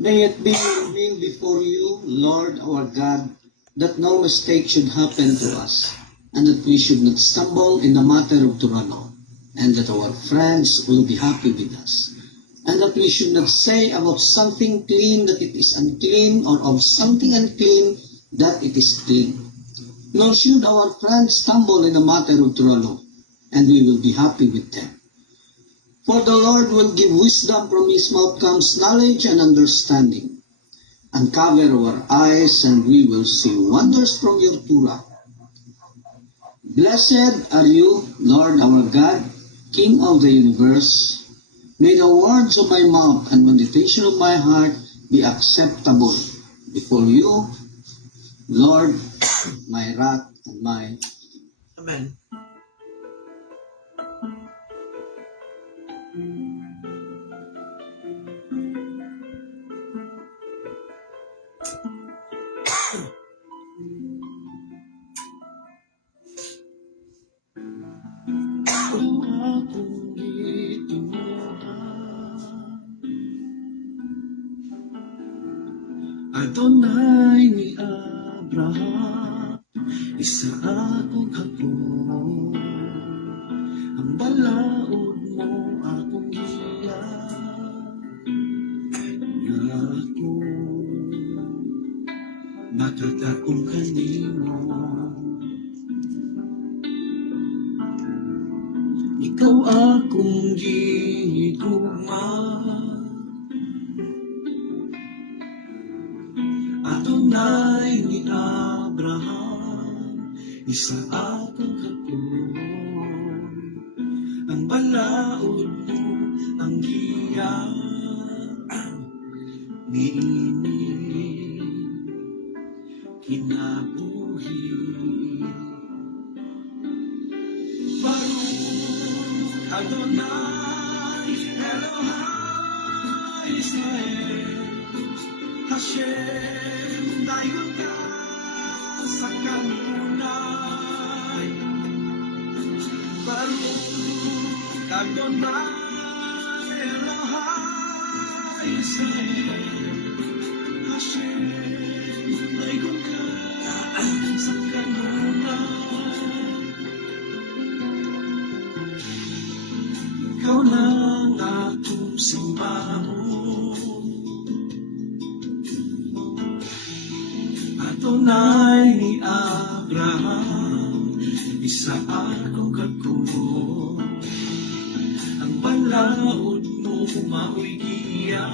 May it be revealed before you, Lord our God, that no mistake should happen to us, and that we should not stumble in the matter of Turano, and that our friends will be happy with us, and that we should not say about something clean that it is unclean, or of something unclean that it is clean. Nor should our friends stumble in the matter of Turano, and we will be happy with them. For the Lord will give wisdom, from his mouth comes knowledge and understanding. Uncover our eyes, and we will see wonders from your Torah. Blessed are you, Lord our God, King of the universe. May the words of my mouth and meditation of my heart be acceptable before you, Lord, my rock and my... Amen. Adonai ni Abraham, isa akong hapon. Ang balaod mo akong giya, nga ako matataong kanimo. Ikaw akong giniguma, Adonai ni Abraham, isa akong hapon. Ang balaod mo ang giya, niini kinabuhi. Baruch Adonai Elohai Israel, Hashem dayon ka sa kanunay. Baruch Adonai Elohai Israel, Hashem dayon ka sa kanunay. Ikaw lang akong simbahon, Adonai ni Abraham, isa akong kagkumo. Ang balaod mo mao'y giya,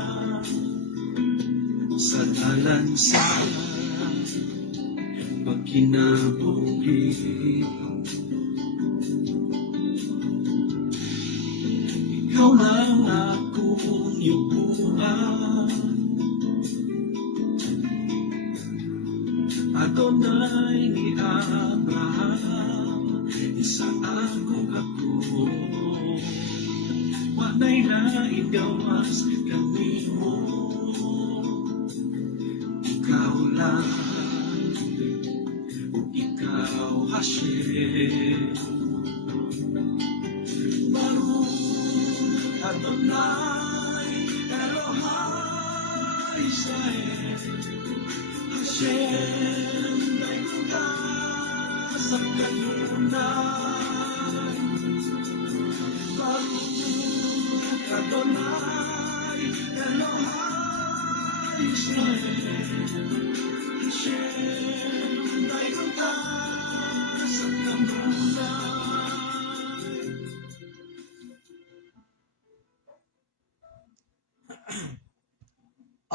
sa dalan sa pagkinabuhi. Ikaw lang akong yubuan, Adonai ni Abraham, isa akong ako. Wanay na igawas kami mo, ikaw lang, o ikaw Hashem. Baruch Adonai Elohai Israel, Hashem dayon ka sa kanunay. Baruch Adonai Elohai Israel, Hashem dayon ka sa kanunay.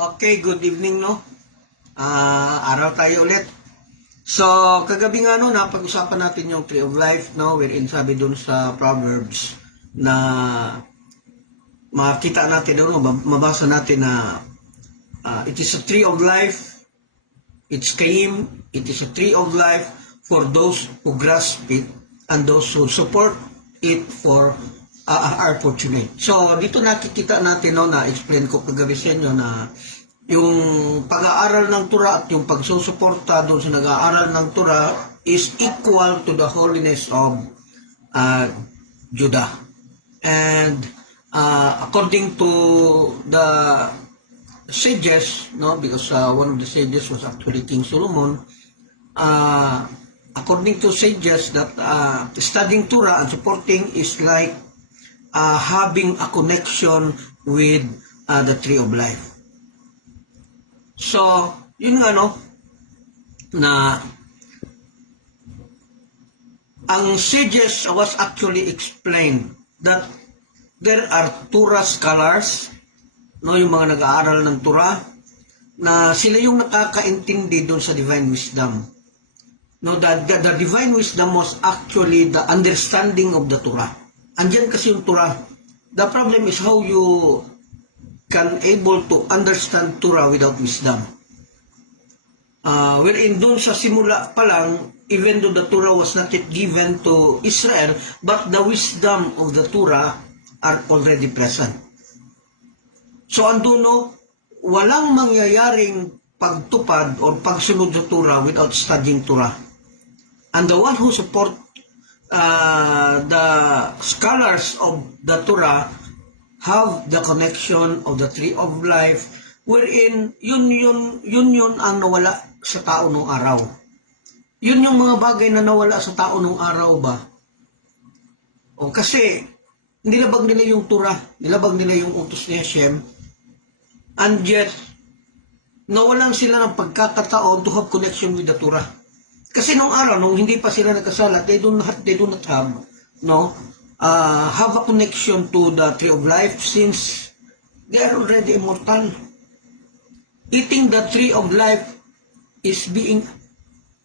Okay, good evening, no? Araw tayo ulit. So, kagabi nga, no, napag-usapan natin yung tree of life, no? Wherein sabi dun sa Proverbs na makita natin, no, mabasa natin na it is a tree of life, it's Cain, it is a tree of life for those who grasp it and those who support it for are fortunate. So, dito nakikita natin, no, na-explain ko kagabi sa inyo na yung pag-aaral ng Torah at yung pagsusuporta doon sa nag-aaral ng Torah is equal to the holiness of Judah. And according to the sages, no, because one of the sages was actually King Solomon. According to sages, that studying Torah and supporting is like having a connection with the tree of life. So, yun nga, no, na ang sages was actually explained that there are Torah scholars, no, yung mga nag-aaral ng Torah, na sila yung nakakaintindi doon sa divine wisdom. No, the divine wisdom was actually the understanding of the Torah. Andiyan kasi yung Torah. The problem is how you can able to understand Torah without wisdom. Wherein doon sa simula pa lang, even though the Torah was not yet given to Israel, but the wisdom of the Torah are already present. So andun, no, walang mangyayaring pagtupad o pagsunod sa Torah without studying Torah. And the one who support the scholars of the Torah have the connection of the tree of life, wherein yun ang nawala sa tao nung araw. Yun yung mga bagay na nawala sa tao nung araw ba? O kasi nilabag nila yung Torah, nilabag nila yung utos ni Hashem, and yet nawalan sila ng pagkakataon to have connection with the Torah. Kasi nung araw, nung hindi pa sila nagkasala, they do not have, no, have a connection to the tree of life since they are already immortal. Eating the tree of life is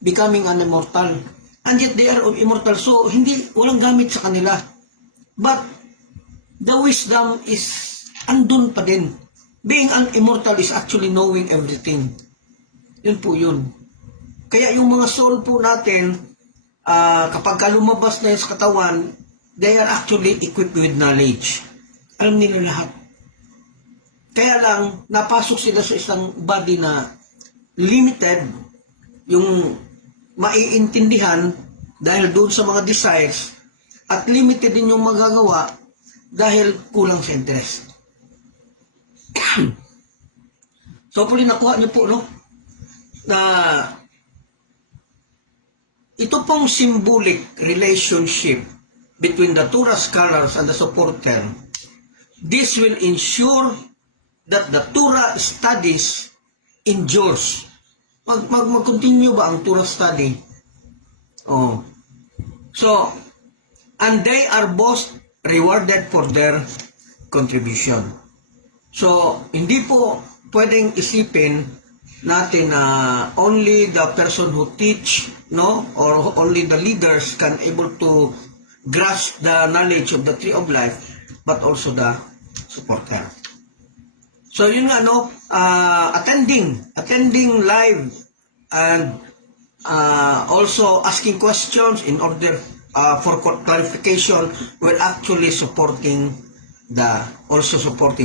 becoming an immortal. And yet they are immortal, so walang gamit sa kanila. But the wisdom is andun pa din. Being an immortal is actually knowing everything. Yun po yun. Kaya yung mga soul po natin, kapag lumabas na yun sa katawan, they are actually equipped with knowledge. Alam nila lahat. Kaya lang, napasok sila sa isang body na limited, yung maiintindihan dahil doon sa mga desires, at limited din yung magagawa dahil kulang sa interest. So, po rin nakuha niyo po, no, na ito pong symbolic relationship between the Torah scholars and the supporter, this will ensure that the Torah studies endures. Mag-continue ba ang Torah study? Oh. So, and they are both rewarded for their contribution. So, hindi po pwedeng isipin natin na only the person who teach, no, or only the leaders can able to grasp the knowledge of the tree of life, but also the supporter. So yun nga, no, attending live and also asking questions in order for clarification, we're actually supporting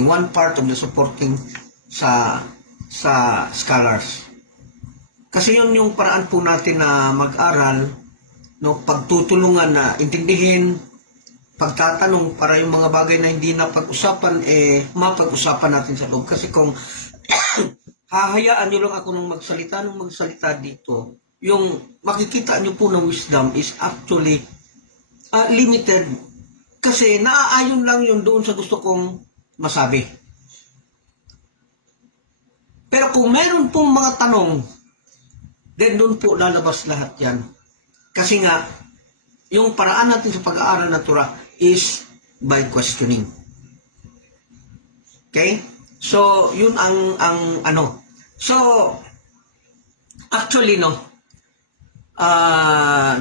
one part of the supporting sa scholars. Kasi yun yung paraan po natin na mag-aral, no, pagtutulungan na intindihin, pagtatanong para yung mga bagay na hindi na pag-usapan, mapag-usapan natin sa loob. Kasi kung hahayaan nyo lang ako nung magsalita dito, yung makikita nyo po ng wisdom is actually limited. Kasi naaayon lang yun doon sa gusto kong masabi. Pero kung meron pong mga tanong, then doon po lalabas lahat yan. Kasi nga, yung paraan natin sa pag-aaral ng Torah is by questioning. Okay? So, yun ang ano. So, actually, no,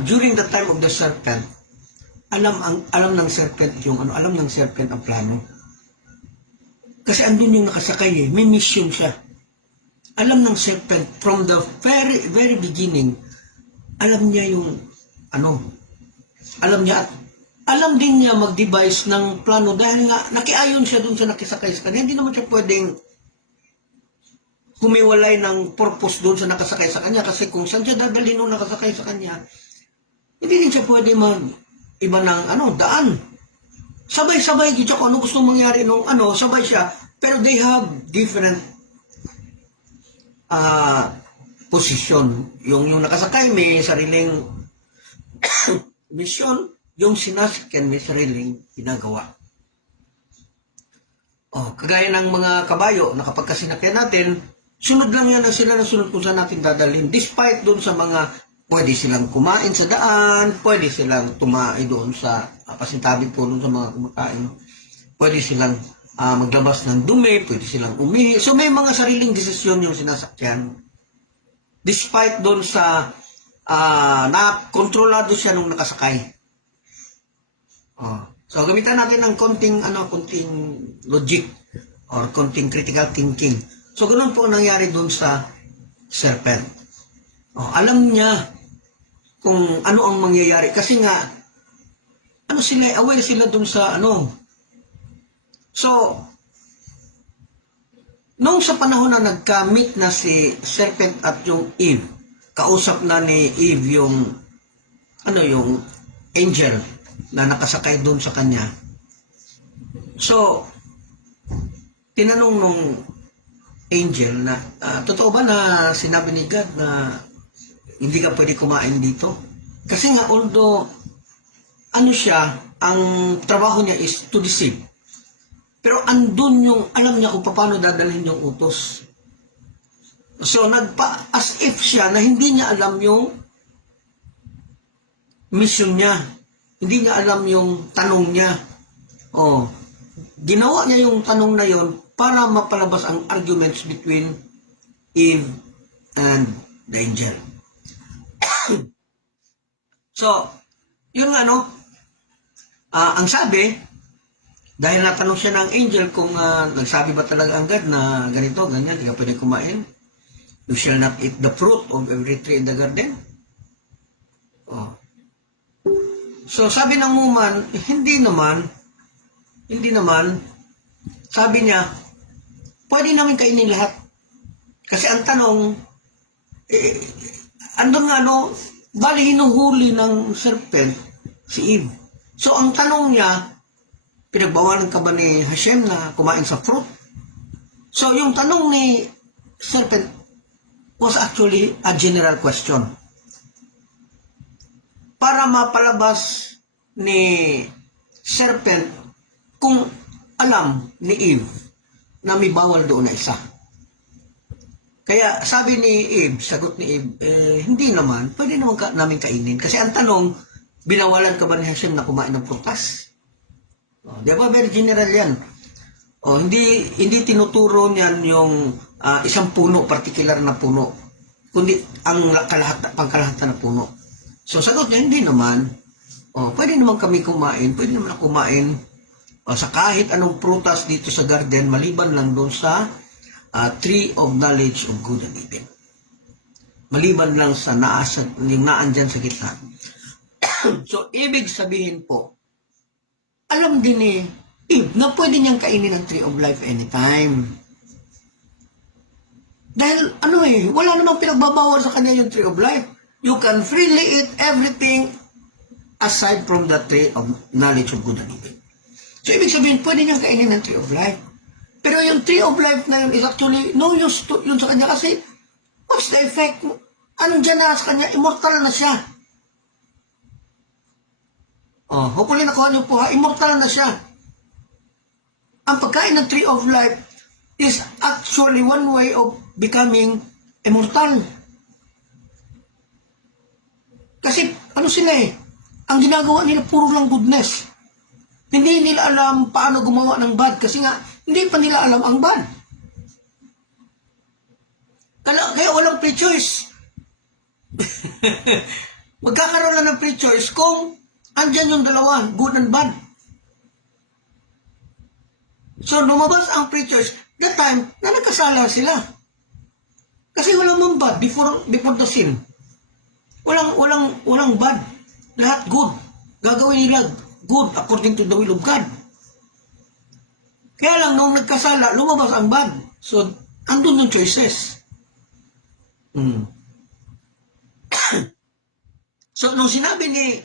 during the time of the serpent, alam ng serpent yung ano, alam ng serpent ang plano. Kasi andun yung nakasakay may mission siya. Alam ng serpent from the very, very beginning, alam niya yung ano, alam niya at alam din niya mag-devise ng plano dahil nga nakiayon siya dun sa nakisakay sa kanya. Hindi naman siya pwedeng humiwalay ng purpose dun sa nakasakay sa kanya kasi kung saan siya dadalhin nung nakasakay sa kanya, hindi din siya pwede iba ng daan. Sabay-sabay kung ano gusto mangyari nung sabay siya, pero they have different posisyon. Yung nakasakay may sariling misyon, yung sinasakyan may sariling ginagawa. Kagaya ng mga kabayo na kapag sinakyan natin, sunod lang yan na sila na sunod kung saan natin dadalhin. Despite doon sa mga, pwede silang kumain sa daan, pwede silang tumae doon sa pasintabi po doon sa mga kumakain. Pwede silang maglabas ng dumi, pwede silang umihi. So may mga sariling desisyon yung sinasakyan. Despite doon sa na-kontrolado siya nung nakasakay. So gamitan natin ng konting logic or konting critical thinking. So ganoon po ang nangyari doon sa serpent. Alam niya kung ano ang mangyayari kasi nga aware sila doon sa So, nung sa panahon na nagka-meet na si serpent at yung Eve, kausap na ni Eve yung angel na nakasakay doon sa kanya. So, tinanong nung angel na, totoo ba na sinabi ni God na hindi ka pwede kumain dito? Kasi nga, although, ang trabaho niya is to deceive. Pero andun yung, alam niya kung paano dadalhin yung utos. So, as if siya na hindi niya alam yung mission niya. Hindi niya alam yung tanong niya. Ginawa niya yung tanong na yon para mapalabas ang arguments between Eve and the angel. So, yun ang sabi, dahil natanong siya ng angel kung nagsabi ba talaga ang God na ganito, ganyan, hindi ka pwede kumain. You shall not eat the fruit of every tree in the garden. So sabi ng woman, hindi naman. Sabi niya, pwede namin kainin lahat. Kasi ang tanong, andun nga bali hinuhuli ng serpent si Eve. So ang tanong niya, pinagbawalan ka ba ni Hashem na kumain sa fruit? So, yung tanong ni serpent was actually a general question. Para mapalabas ni serpent kung alam ni Eve na may bawal doon na isa. Kaya sabi ni Eve, sagot ni Eve, hindi naman, pwede naman namin kainin. Kasi ang tanong, binawalan ka ba ni Hashem na kumain ng prutas? Di ba? Very general yan. Hindi tinuturo niyan yung isang puno, particular na puno, kundi ang pangkalahatan na puno. So, sagot niya, hindi naman. Pwede naman kami kumain, pwede naman kumain sa kahit anong prutas dito sa garden, maliban lang doon sa tree of knowledge of good and evil. Maliban lang sa yung naan dyan sa gitna. So, ibig sabihin po, alam din ni Eve na pwede niyang kainin ang tree of life anytime. Dahil wala namang pinagbabawal sa kanya yung tree of life. You can freely eat everything aside from the tree of knowledge of good and evil. So, ibig sabihin, pwede niyang kainin ang tree of life. Pero yung tree of life na yun is actually no use to yun sa kanya kasi what's the effect? Andyan na sa kanya, immortal na siya. Hopefully nakuha niyo po immortal na siya. Ang pagkain ng tree of life is actually one way of becoming immortal. Kasi sila ang ginagawa nila puro lang goodness. Hindi nila alam paano gumawa ng bad kasi nga hindi pa nila alam ang bad. Kaya walang free choice. Magkakaroon lang ng free choice kung andyan yung dalawa, good and bad. So, lumabas ang free choice that time na nagkasala sila. Kasi walang mang bad before the sin. Walang bad. Lahat good. Gagawin nila good according to the will of God. Kaya lang, nung nagkasala, lumabas ang bad. So, andun yung choices. So, nung sinabi ni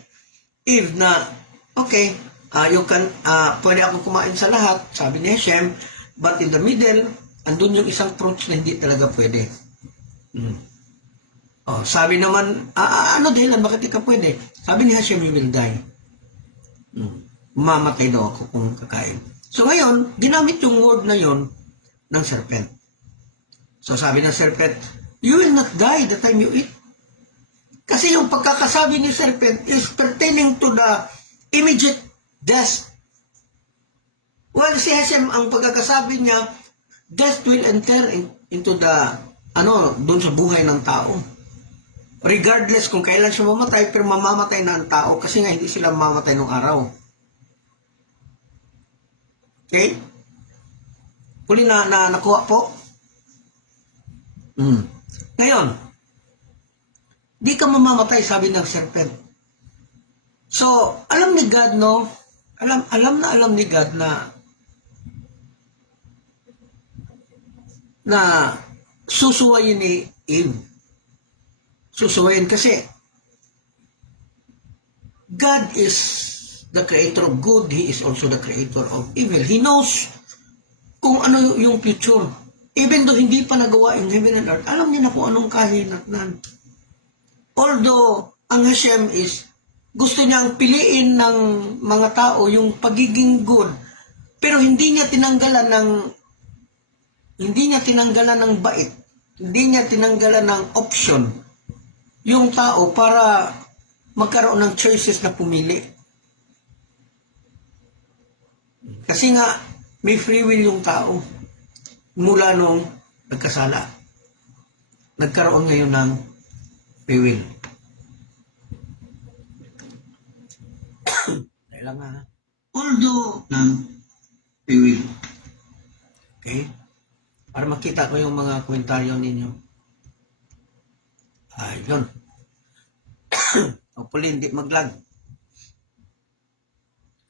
Eve na, okay, pwede ako kumain sa lahat, sabi ni Hashem, but in the middle, andun yung isang fruits na hindi talaga pwede. Mm. Oh, sabi naman, ano dahilan, bakit di ka pwede? Sabi ni Hashem, you will die. Mamatay daw ako kung kakain. So ngayon, ginamit yung word na yon ng serpent. So sabi ng serpent, you will not die the time you eat. Kasi yung pagkakasabi ni serpent is pertaining to the immediate death. Well, si Hashem, ang pagkakasabi niya, death will enter into the, doon sa buhay ng tao. Regardless kung kailan siya mamatay, pero mamamatay na ang tao kasi nga hindi sila mamamatay nung araw. Okay? Huli na nakuha po. Ngayon, di ka mamamatay, sabi ng serpent. So, alam ni God, no? Alam ni God na susuwayin ni Eve. Susuwayin kasi God is the creator of good, He is also the creator of evil. He knows kung ano yung future. Even though hindi pa nagawa yung heaven and earth, alam niya na kung anong kahinatnan. Although, ang Hashem is, gusto niyang piliin ng mga tao yung pagiging good, pero hindi niya tinanggalan ng bait, hindi niya tinanggalan ng option yung tao para magkaroon ng choices na pumili. Kasi nga, may free will yung tao mula nung nagkasala. Nagkaroon ngayon ng free will. Kailangan although ng free will. Okay? Para makita ko yung mga komentaryo ninyo. Ayun. Hopefully, hindi mag-lag.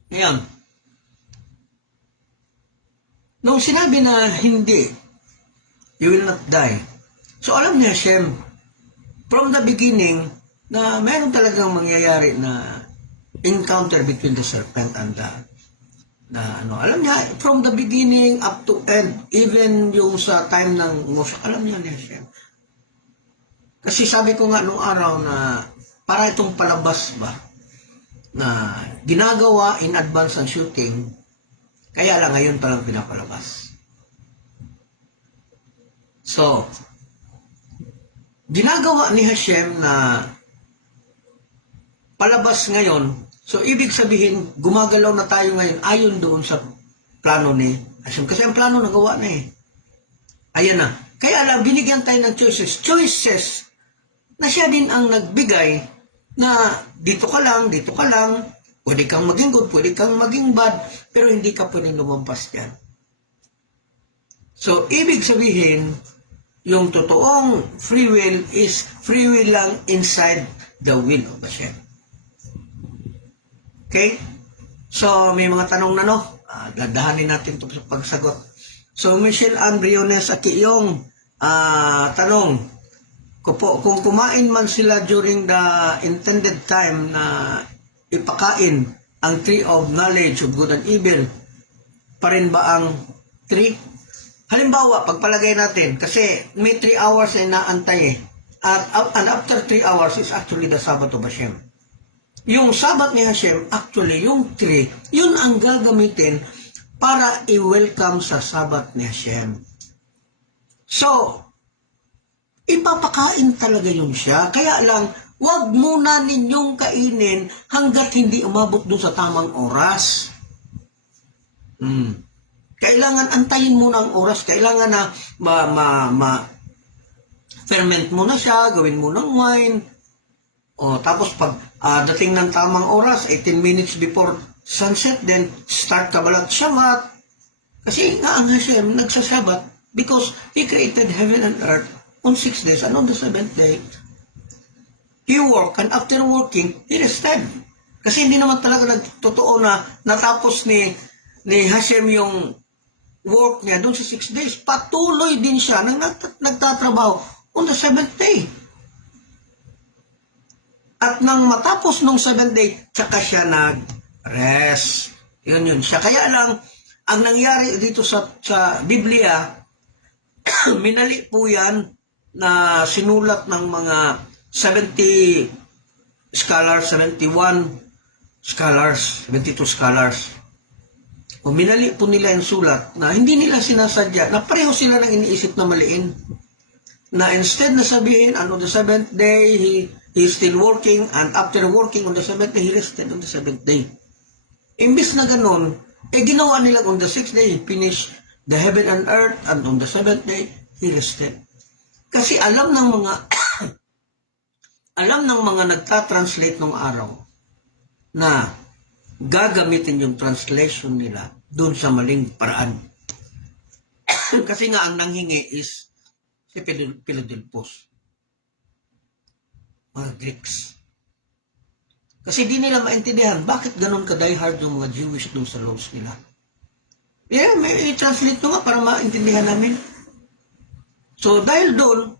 Ngayon, nung sinabi na hindi, you will not die. So, alam niya, Hashem, from the beginning, na meron talagang mangyayari na encounter between the serpent and alam niya, from the beginning up to end, even yung sa time ng Moshe, alam niya ni Hashem. Kasi sabi ko nga nung araw na para itong palabas ba na ginagawa in advance ang shooting, kaya lang ngayon palang pinapalabas. So, ginagawa ni Hashem na palabas ngayon, so ibig sabihin, gumagalaw na tayo ngayon ayon doon sa plano ni Hashem. Kasi ang plano nagawa na eh. Ayan na. Kaya lang, binigyan tayo ng choices. Choices na siya din ang nagbigay na dito ka lang, pwede kang maging good, pwede kang maging bad, pero hindi ka pwedeng lumampas yan. So, ibig sabihin, yung totoong free will is free will lang inside the will of Hashem. Okay? So, may mga tanong na dadahanin natin ito sa pagsagot. So, Michelle Ann Briones at yung tanong, kung kumain man sila during the intended time na ipakain ang tree of knowledge of good and evil, pa rin ba ang tree? Halimbawa, pagpalagay natin, kasi may 3 hours na inaantay eh. And after 3 hours is actually the Sabbath of Hashem. Yung Sabbath ni Hashem, actually yung tree, yun ang gagamitin para i-welcome sa Sabbath ni Hashem. So, ipapakain talaga yun siya. Kaya lang, wag muna ninyong kainin hanggat hindi umabot dun sa tamang oras. Kailangan antayin muna ang oras. Kailangan na ferment mo na siya, gawin mo ng wine. O, tapos pag dating ng tamang oras, 18 minutes before sunset, then start Kabbalat Shabbat. Kasi nga ang Hashem nagsasabat because He created heaven and earth on 6 days, and on the 7th day, He worked, and after working, He rested. Kasi hindi naman talaga totoo na natapos ni Hashem yung work niya doon sa 6 days. Patuloy din siya na nagtatrabaho on the 7th day. At nang matapos nung 7th day, tsaka siya nag-rest. Yun siya. Kaya lang, ang nangyari dito sa Biblia, minali po yan na sinulat ng mga 70 scholars, 71 scholars, 72 scholars. O minali po nila yung sulat na hindi nila sinasadya, na pareho sila nang iniisip na maliin. Na instead na sabihin, on the 7th day, he is still working, and after working on the 7th day, he rested on the 7th day. Imbis na ganun, ginawa nila on the 6th day, he finished the heaven and earth, and on the 7th day, he rested. Kasi alam ng mga alam ng mga nagta-translate ng araw na gagamitin yung translation nila doon sa maling paraan. Kasi nga ang nanghingi is si Philadelphus, mga Greeks. Kasi di nila maintindihan bakit ganun ka-diehard yung mga Jewish doon sa laws nila. Yeah, may i-translate ko nga para maintindihan namin. So dahil doon,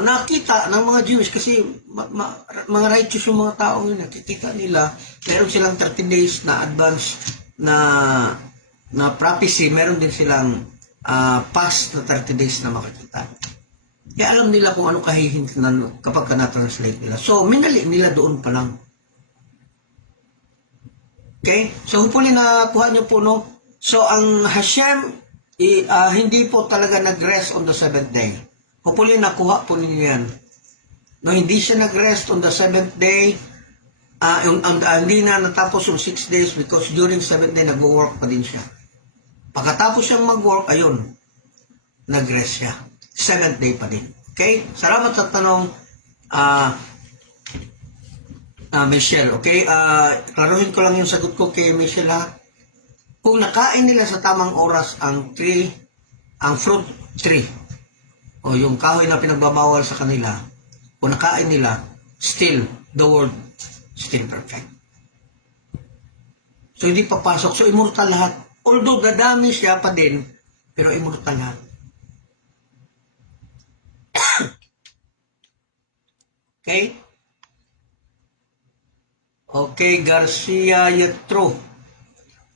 nakita ng mga Jewish, kasi mga righteous yung mga tao yun, nakikita nila, meron silang 30 days na advance na prophecy, meron din silang past na 30 days na makikita. Kaya alam nila kung ano kahihintanan kapag na-translate nila. So, minali nila doon pa lang. Okay? So, hopefully nakuha nyo po, no? So, ang Hashem, hindi po talaga nag-rest on the 7th day. Hopefully nakuha po ninyo yan. No, hindi siya nag-rest on the 7th day. Hindi na natapos yung 6 days because during 7th day, nag-work pa din siya. Pagkatapos siyang mag-work, ayun, nag-rest siya. 7th day pa din. Okay? Salamat sa tanong, Michelle. Okay? Klaruhin ko lang yung sagot ko kay Michelle, ha? Kung nakain nila sa tamang oras ang fruit tree, o yung kahoy na pinagbabawal sa kanila, kung nakain nila, still, the world, still perfect. So, hindi papasok. So, immortal lahat. Although, dadami siya pa din, pero immortal lahat. Okay? Okay, Garcia Yetro.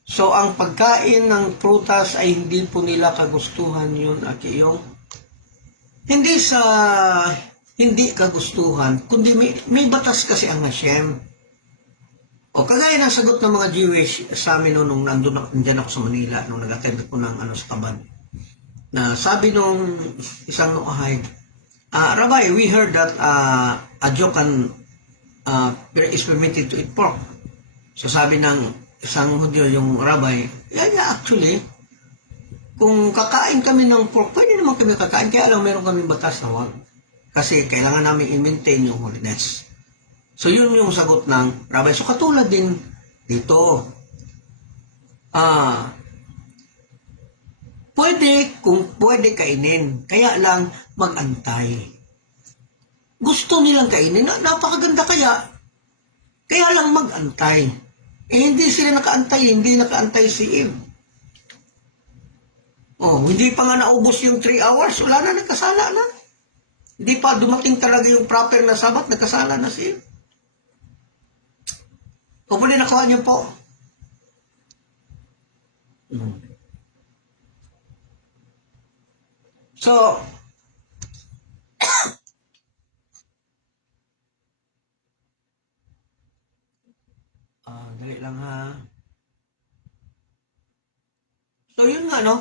So, ang pagkain ng prutas ay hindi po nila kagustuhan yun at yung hindi sa hindi kagustuhan, kundi may batas kasi ang Hashem. O kagaya ng sagot ng mga Jewish sa amin nung nandyan ako sa Manila, nung nag-attend ko ng sa Kaban, na sabi nung isang nuahay, Rabbi, we heard that a Jew is permitted to eat pork. So sabi ng isang Hudyo, yung Rabbi, yeah, actually, kung kakain kami ng pork, pwede naman kami kakain, kaya lang meron kami batas na wag. Kasi kailangan namin i-maintain yung holiness. So yun yung sagot ng Rabbi. So katulad din dito, kung pwede kainin, kaya lang mag-antay. Gusto nilang kainin, napakaganda kaya lang mag-antay. Hindi sila nakaantay, hindi nakaantay si Eve. Hindi pa nga naubos yung 3 hours, wala na, nagkasala na. Hindi pa dumating talaga yung proper na sabat, nagkasala na si Eve. Hopefully nakuha niyo po. So, dali lang, ha. So, yun nga, no?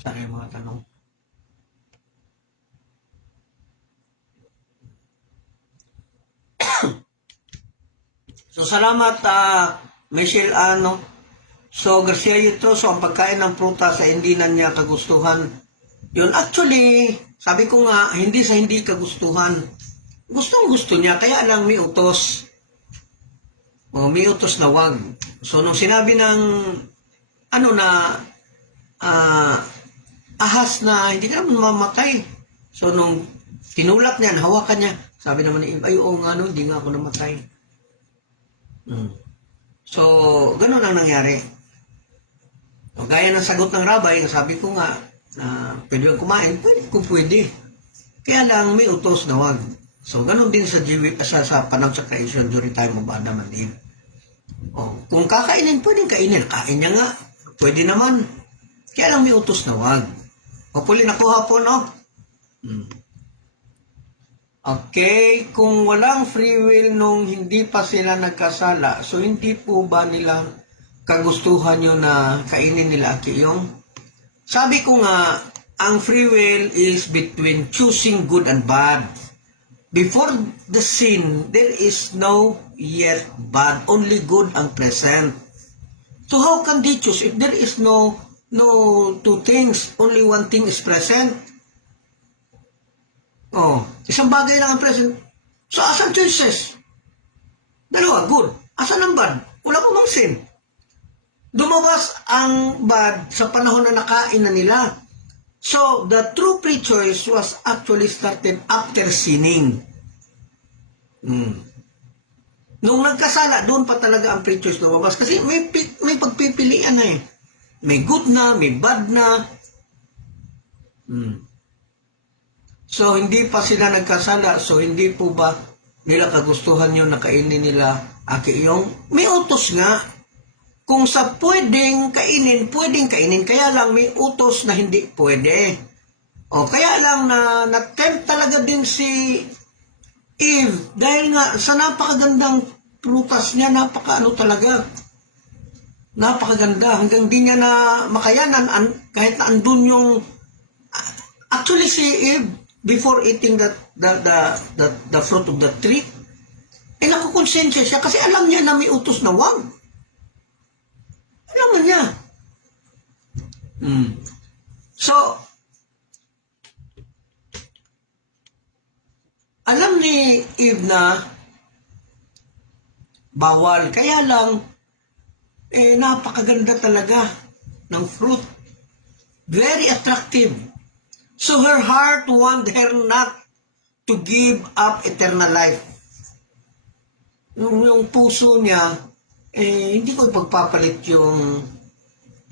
Sana yung mga tanong. So, salamat, Michelle, So, Garcia Yetro, so ang pagkain ng prutas ay hindi na niya kagustuhan. Yun, actually, sabi ko nga, hindi sa hindi kagustuhan. Gustong-gusto niya, kaya lang may utos. May utos na wag. So, nung sinabi ng, ahas na hindi ka naman mamatay. So, nung tinulak niya, hawakan niya, sabi naman ni Eve, ay, oo nga, hindi nga ako namatay. So, ganun ang nangyari. So, gaya ng sagot ng Rabbi, sabi ko nga, pwede bang kumain? Pwede kung pwede. Kaya lang, may utos na wag. So, ganun din sa panahon sa creation during time of Adam and Eve. Oh, kung kakainin, pwedeng kainin. Kain niya nga. Pwede naman. Kaya lang may utos na wag. Hopefully nakuha po, no? Okay, kung walang free will nung hindi pa sila nagkasala, so hindi po ba nila kagustuhan nyo na kainin nila ang kiyong? Sabi ko nga, ang free will is between choosing good and bad. Before the sin, there is no yet bad, only good ang present. So how can they choose if there is no two things, only one thing is present? Oh, isang bagay lang ang present. So asan choices? Dalawa, good. Asan ang bad? Wala po mang sin. Lumabas ang bad sa panahon na nakain na nila. So, the true free choice was actually started after sinning. Nung nagkasala, doon pa talaga ang free choice lumabas. Kasi may pagpipilian na eh. May good na, may bad na. So, hindi pa sila nagkasala. So, hindi po ba nila kagustuhan yung nakainin nila yung may utos nga. Kung sa pwedeng kainin. Kaya lang may utos na hindi pwede. O, kaya lang na-tempt talaga din si Eve. Dahil nga sa napakagandang prutas niya, talaga. Napakaganda. Hanggang di niya na makayanan kahit na andun yung... Actually, si Eve, before eating the fruit of the tree, nakukonsensya siya kasi alam niya na may utos na wag. Alam mo niya. So, alam ni Eve na bawal. Kaya lang, napakaganda talaga ng fruit. Very attractive. So her heart wanted her not to give up eternal life. Yung puso niya, hindi ko ipagpapalit yung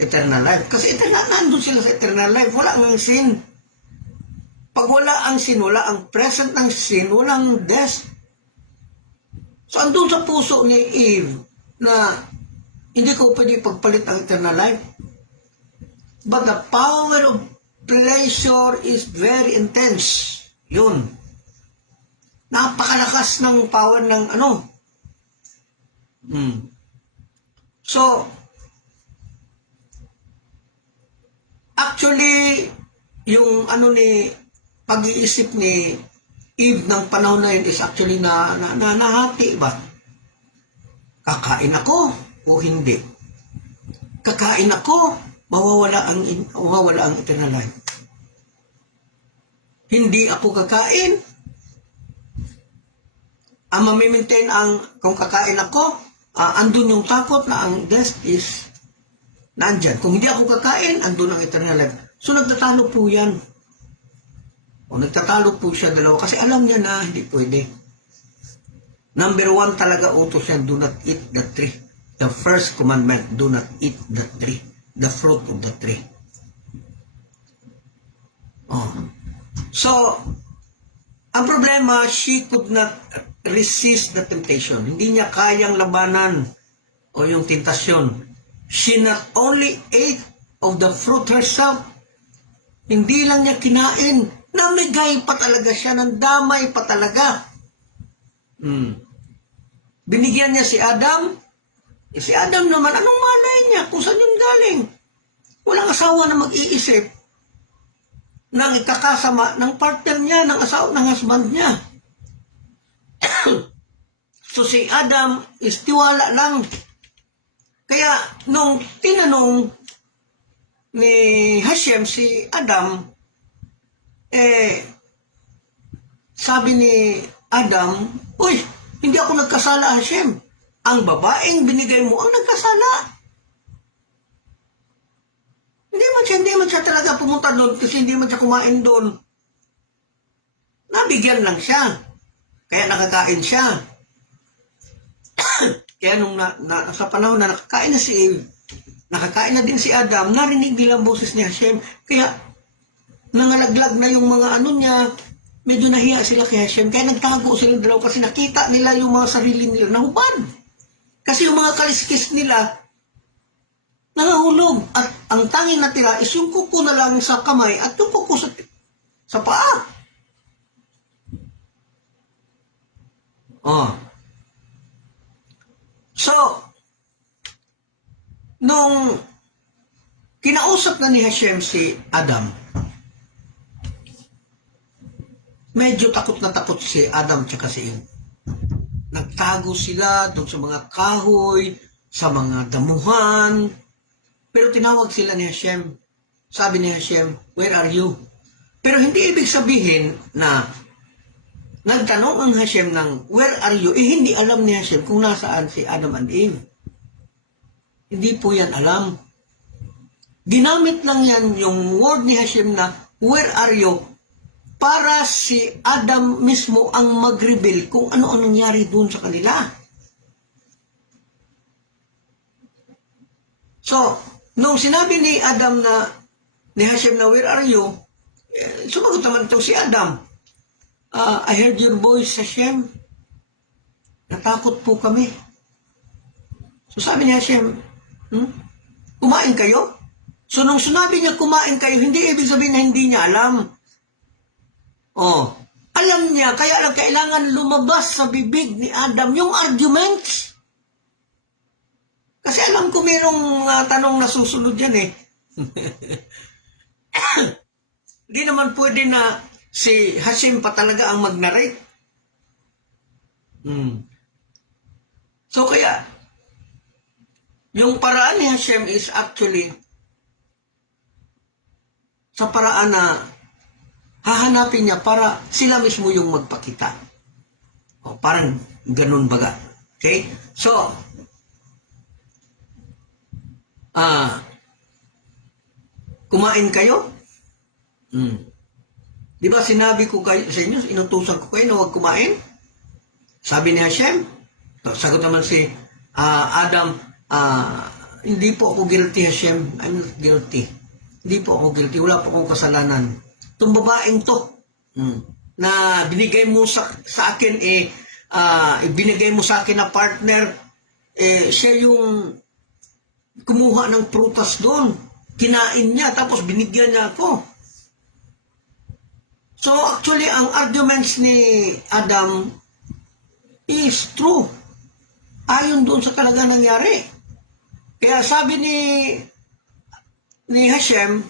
eternal life. Kasi nandun sila sa eternal life. Wala ang sin. Pag wala ang sin, wala ang present ng sin, walang death. So andun sa puso ni Eve na hindi ko pwede ipagpalit ang eternal life. But the power of pleasure is very intense. Yun. Napakalakas ng power ng So, actually, yung pag-iisip ni Eve ng panahon na yun is actually nahati ba? Kakain ako o hindi? Kakain ako, mawawala ang eternal life. Hindi ako kakain. Ang mamimaintain kung kakain ako, andun yung takot na ang death is nandyan. Kung hindi ako kakain, andun ang eternal life. So nagtatalo po yan. O nagtatalo po siya dalawa kasi alam niya na hindi pwede. Number 1 talaga utos yan, do not eat the tree. The first commandment, do not eat the tree. The fruit of the tree. So, ang problema, she could not resist the temptation. Hindi niya kayang labanan o yung tentasyon. She not only ate of the fruit herself, hindi lang niya kinain, namigay pa talaga siya, nandamay pa talaga. Binigyan niya si Adam. Si Adam naman, anong malay niya? Kung saan yun galing? Walang asawa na mag-iisip ng ikakasama ng partner niya, ng asawa, ng husband niya. So si Adam is tiwala lang. Kaya nung tinanong ni Hashem si Adam, sabi ni Adam, uy, hindi ako nagkasala, Hashem. Ang babaeng binigay mo ang nagkasala. Hindi man siya talaga pumunta doon kasi hindi man siya kumain doon. Nabigyan lang siya. Kaya nakakain siya. Kaya nung sa panahon na nakakain na si Eve, nakakain na din si Adam, narinig nila ang boses ni Hashem. Kaya nangalaglag na yung mga niya, medyo nahiya sila kay Hashem. Kaya nagtago silang dalawa kasi nakita nila yung mga sarili nila na hubad. Kasi yung mga kaliskis nila, nangahulog. At ang tanging natira is yung kuko na lang sa kamay at yung kuko sa paa. Oh. So, nung kinausap na ni Hashem si Adam, medyo takot na takot si Adam tsaka si Eve. Nagtago sila doon sa mga kahoy, sa mga damuhan. Pero tinawag sila ni Hashem. Sabi ni Hashem, where are you? Pero hindi ibig sabihin na nagtanong ang Hashem ng where are you? Hindi alam ni Hashem kung nasaan si Adam and Eve. Hindi po yan alam. Ginamit lang yan yung word ni Hashem na where are you? Para si Adam mismo ang mag-reveal kung ano ang nangyari doon sa kanila. So, nung sinabi ni Adam ni Hashem na where are you? Sumagot naman ito si Adam. I heard your voice, Hashem. Natakot po kami. So sabi ni Hashem, kumain kayo? So nung sinabi niya kumain kayo, hindi ibig sabihin na hindi niya alam. Oh, alam niya, kaya lang kailangan lumabas sa bibig ni Adam yung arguments. Kasi alam ko mayroong tanong na susunod yan eh. Hindi naman pwede na si Hashem pa talaga ang mag-narrate. So kaya, yung paraan ni Hashem is actually sa paraan na hahanapin niya para sila mismo yung magpakita. O, parang ganun baga. Okay? So, kumain kayo? Di ba sinabi ko kayo sa inyo, inutusan ko kayo na huwag kumain? Sabi ni Hashem, sagot naman si Adam, hindi po ako guilty, Hashem. I'm not guilty. Hindi po ako guilty. Wala po akong kasalanan. Itong babaeng to, na binigay mo sa akin, binigay mo sa akin na partner, siya yung kumuha ng prutas doon. Kinain niya, tapos binigyan niya ako. So actually, ang arguments ni Adam is true. Ayon doon sa talaga nangyari. Kaya sabi ni Hashem,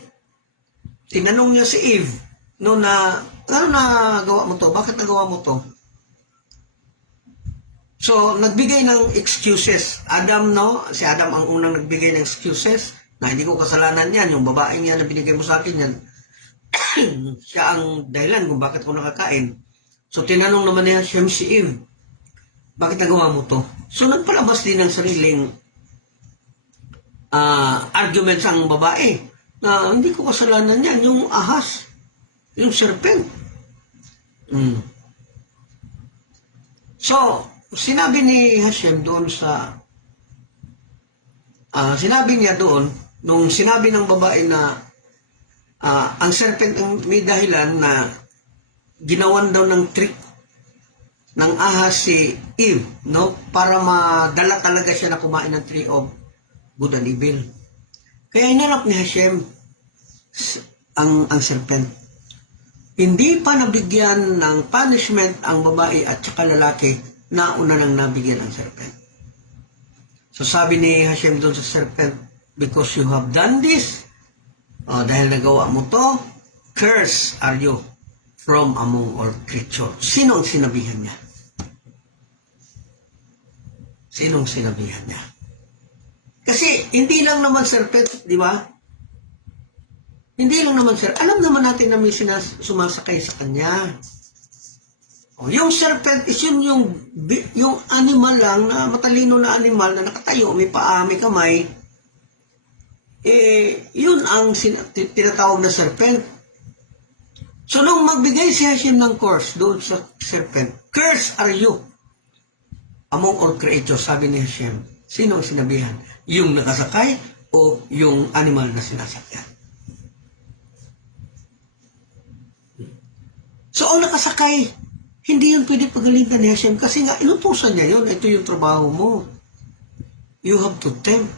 tinanong niya si Eve, no na, ano nagawa mo to? Bakit nagawa mo to? So, nagbigay ng excuses. Si Adam ang unang nagbigay ng excuses na hindi ko kasalanan yan. Yung babaeng yan na binigay mo sa akin yan, siya ang dahilan kung bakit ko nakakain. So, tinanong naman niya Hashem si Eve, bakit nagawa mo to? So, nagpalabas din ng sariling arguments ang babae na hindi ko kasalanan yan, yung ahas, yung serpent. So, sinabi ni Hashem doon sinabi niya doon, nung sinabi ng babae na ang serpent ang may dahilan na ginawan daw ng trick ng ahas si Eve, no? Para madala talaga siya na kumain ng tree of good and evil. Kaya inarap ni Hashem ang serpent. Hindi pa nabigyan ng punishment ang babae at saka lalaki na una nang nabigyan ang serpent. So sabi ni Hashem doon sa serpent, because you have done this, dahil nagawa mo to, curse are you from among all creatures. Sino ang sinabihan niya? Sinong sinabihan niya? Kasi hindi lang naman serpent, di ba? Hindi lang naman serpent. Alam naman natin na may sumasakay sa kanya. Yung serpent is yung animal lang na matalino na animal na nakatayo, may paa, may kamay. Yun ang tinatawag na serpent. So nung magbigay si Hashem ng curse doon sa serpent, curse are you among all creatures, sabi ni Hashem. Sino ang sinabihan? Yung nakasakay o yung animal na sinasakyan? So ang nakasakay, hindi yun pwede pagalitan ni Hashem kasi nga inutusan niya yun. Ito yung trabaho mo. You have to tempt.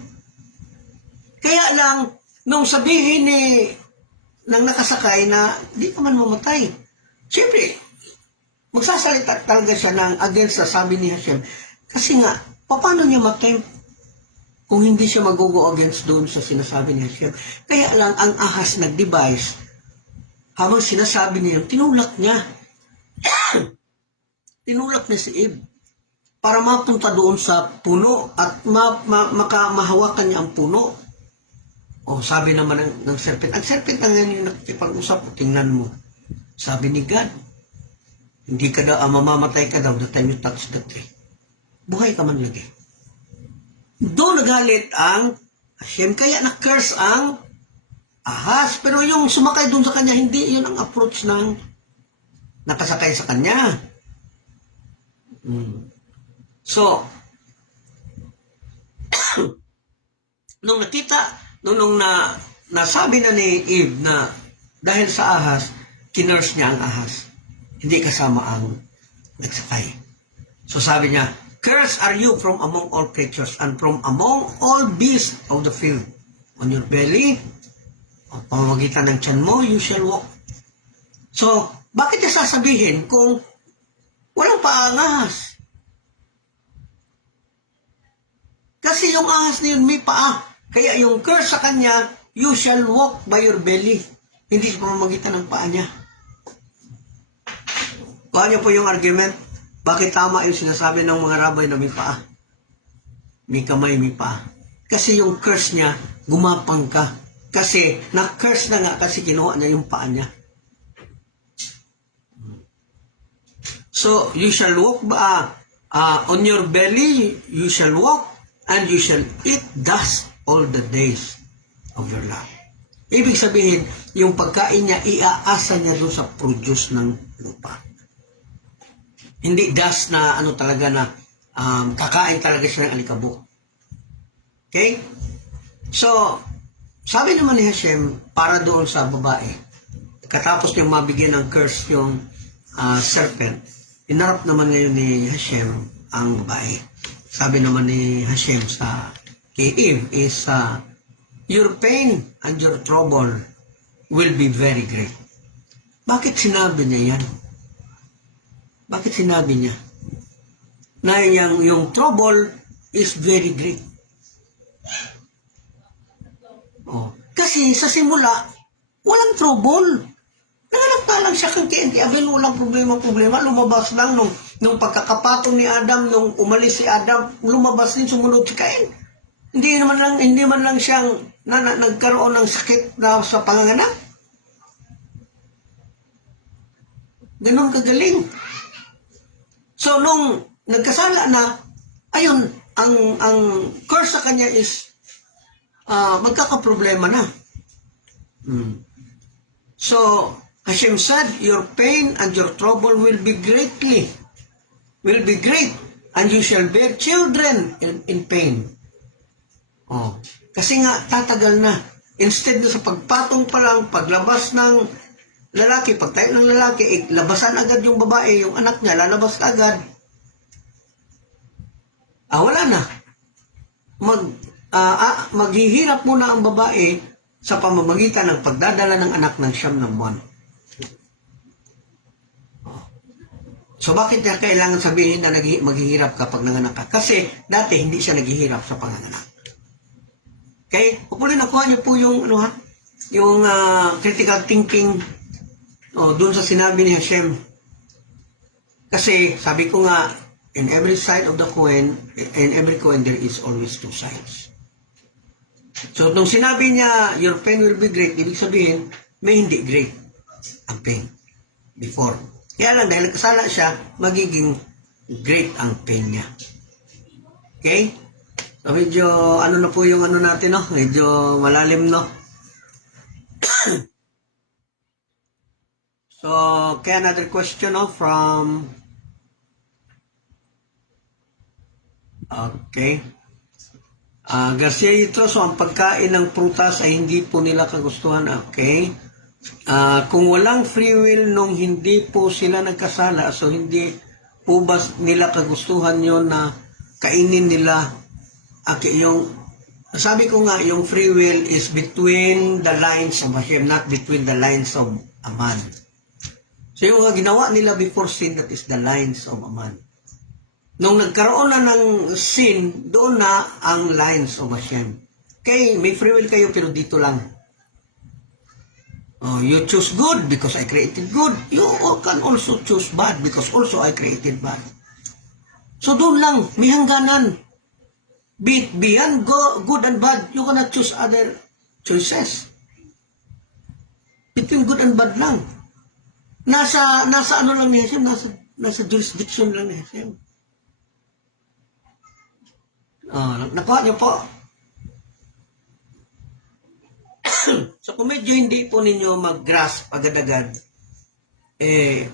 Kaya lang, nung sabihin ng nakasakay na di ka man mamatay, siyempre, magsasalita talaga siya ng against sa sabi ni Hashem. Kasi nga, paano niya matempt kung hindi siya mag-go against doon sa sinasabi ni Hashem? Kaya lang, ang ahas nag-device, habang sinasabi niya, tinulak niya. Tinulak niya si Eve para mapunta doon sa puno at mahawakan niya ang puno. O sabi naman ng serpent, ang serpent ang ngayon yung nakikipag-usap, tingnan mo. Sabi ni God, hindi ka daw, mamamatay ka daw the time you touch the tree. Buhay ka man lagi. Doon nagalit ang Hashem, kaya na-curse ang ahas. Pero yung sumakay doon sa kanya, hindi yun ang approach ng nakasakay sa kanya. So, nung nasabi na ni Eve na dahil sa ahas, kinurse niya ang ahas. Hindi kasama ang nagsakay. So sabi niya, cursed are you from among all creatures and from among all beasts of the field. On your belly, o pamamagitan ng tiyan mo, you shall walk. So, bakit niya sasabihin kung walang pa ang ahas? Kasi yung ahas na yun may paa. Kaya yung curse sa kanya, you shall walk by your belly. Hindi sa pamamagitan ng paa niya. Kuha niyo po yung argument. Bakit tama yung sinasabi ng mga rabay na may paa? May kamay, may paa. Kasi yung curse niya, gumapang ka. Kasi na-curse na nga kasi kinuha niya yung paa niya. So, you shall walk on your belly, you shall walk, and you shall eat dust all the days of your life. Ibig sabihin, yung pagkain niya, iaasa niya doon sa produce ng lupa. Hindi dust na ano talaga na kakain talaga siya ng alikabok. Okay? So, sabi naman ni Hashem, para doon sa babae, katapos niyang mabigyan ng curse yung serpent, inarap naman ngayon ni Hashem ang babae. Sabi naman ni Hashem sa kay Eve is, your pain and your trouble will be very great. Bakit sinabi niya yan? Bakit sinabi niya? Na yung trouble is very great. Oh. Kasi sa simula, walang trouble. Nanganak pa lang siya kang Cain. Abel, walang problema. Lumabas lang nung pagkakapatong ni Adam, nung umalis si Adam, lumabas din, sumunod si Cain. Hindi man lang siyang nagkaroon ng sakit na sa panganganak. Ganon kagaling. So, nung nagkasala na, ayun, ang curse sa kanya is magkakaproblema na. So, Hashem said, your pain and your trouble will be great, and you shall bear children in pain. Oh, kasi nga, tatagal na. Instead na sa pagpatong pa lang, paglabas ng lalaki, pagtayo ng lalaki, labasan agad yung babae, yung anak niya, lalabas agad. Wala na. Maghihirap muna ang babae sa pamamagitan ng pagdadala ng anak ng 9 na buwan. So bakit niya kailangan sabihin na maghihirap kapag nanganak ka? Kasi dati hindi siya naghihirap sa panganganak. Okay? Hopefully nakuha niyo po yung yung critical thinking doon sa sinabi ni Hashem. Kasi sabi ko nga, in every side of the coin, in every coin there is always two sides. So nung sinabi niya, your pain will be great, ibig sabihin, may hindi great ang pain before. Kaya lang, dahil kasala siya, magiging great ang pain niya. Okay? So medyo, na po yung natin, no? Medyo malalim, no? So, okay, another question, no? From... Okay. Garcia ito, so ang pagkain ng prutas ay hindi po nila kagustuhan. Okay. Kung walang free will nung hindi po sila nagkasala, so hindi po ba nila kagustuhan yon na kainin nila Okay, sabi ko nga, yung free will is between the lines of Hashem, not between the lines of a man. So yung ginawa nila before sin, that is the lines of a man. Nung nagkaroon na ng sin, doon na ang lines of Hashem. Okay, may free will kayo pero dito lang. You choose good because I created good. You can also choose bad because also I created bad. So doon lang, may hangganan. Beyond good and bad, you cannot choose other choices. Between good and bad lang. Nasa ano lang ni Hashem, nasa jurisdiction lang ni Hashem. Nakuha niyo po. So kung medyo hindi po ninyo mag-grasp agad-agad, i-review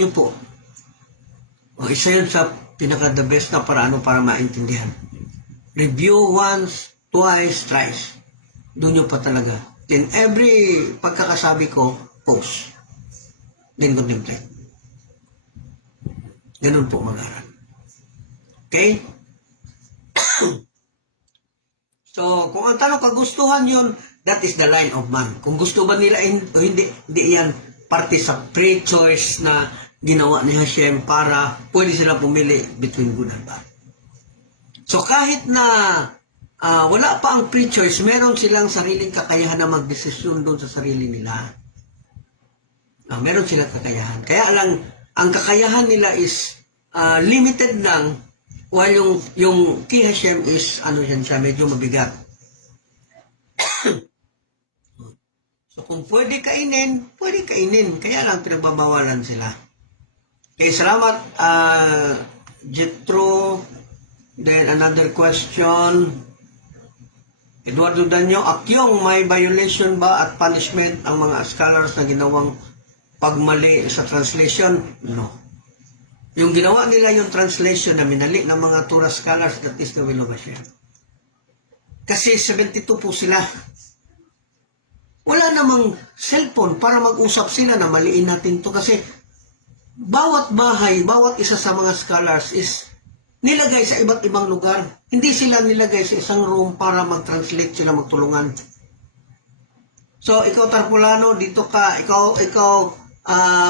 niyo po. Isa yun sa pinaka-the best na paraan para maintindihan. Review once, twice, thrice. Doon nyo pa talaga. Then every pagkakasabi ko, pause. Then contemplate. Ganun po mag-aral. Okay? So, kung ang tanong kagustuhan yun, that is the line of man. Kung gusto ba nila o hindi yan parte sa pre-choice na ginawa ni Hashem para pwede sila pumili between good and bad. So, kahit na wala pa ang pre-choice, meron silang sariling kakayahan na magdesisyon doon sa sarili nila. Meron silang kakayahan. Kaya lang, ang kakayahan nila is limited lang. While yung kay Hashem is, siya, medyo mabigat. So, kung pwede kainin. Kaya lang pinagbabawalan sila. Okay, salamat, Jethro. Then, another question. Eduardo Danyo, Akyong, may violation ba at punishment ang mga scholars na ginawang pagmali sa translation? No. Yung ginawa nila yung translation na minali ng mga Torah scholars, that is the will of Hashem. Kasi 72 po sila. Wala namang cellphone para mag-usap sila na maliin natin to kasi bawat bahay, bawat isa sa mga scholars is nilagay sa iba't ibang lugar. Hindi sila nilagay sa isang room para mag-translate sila, magtulungan. So, ikaw Tarpulano, dito ka. Ikaw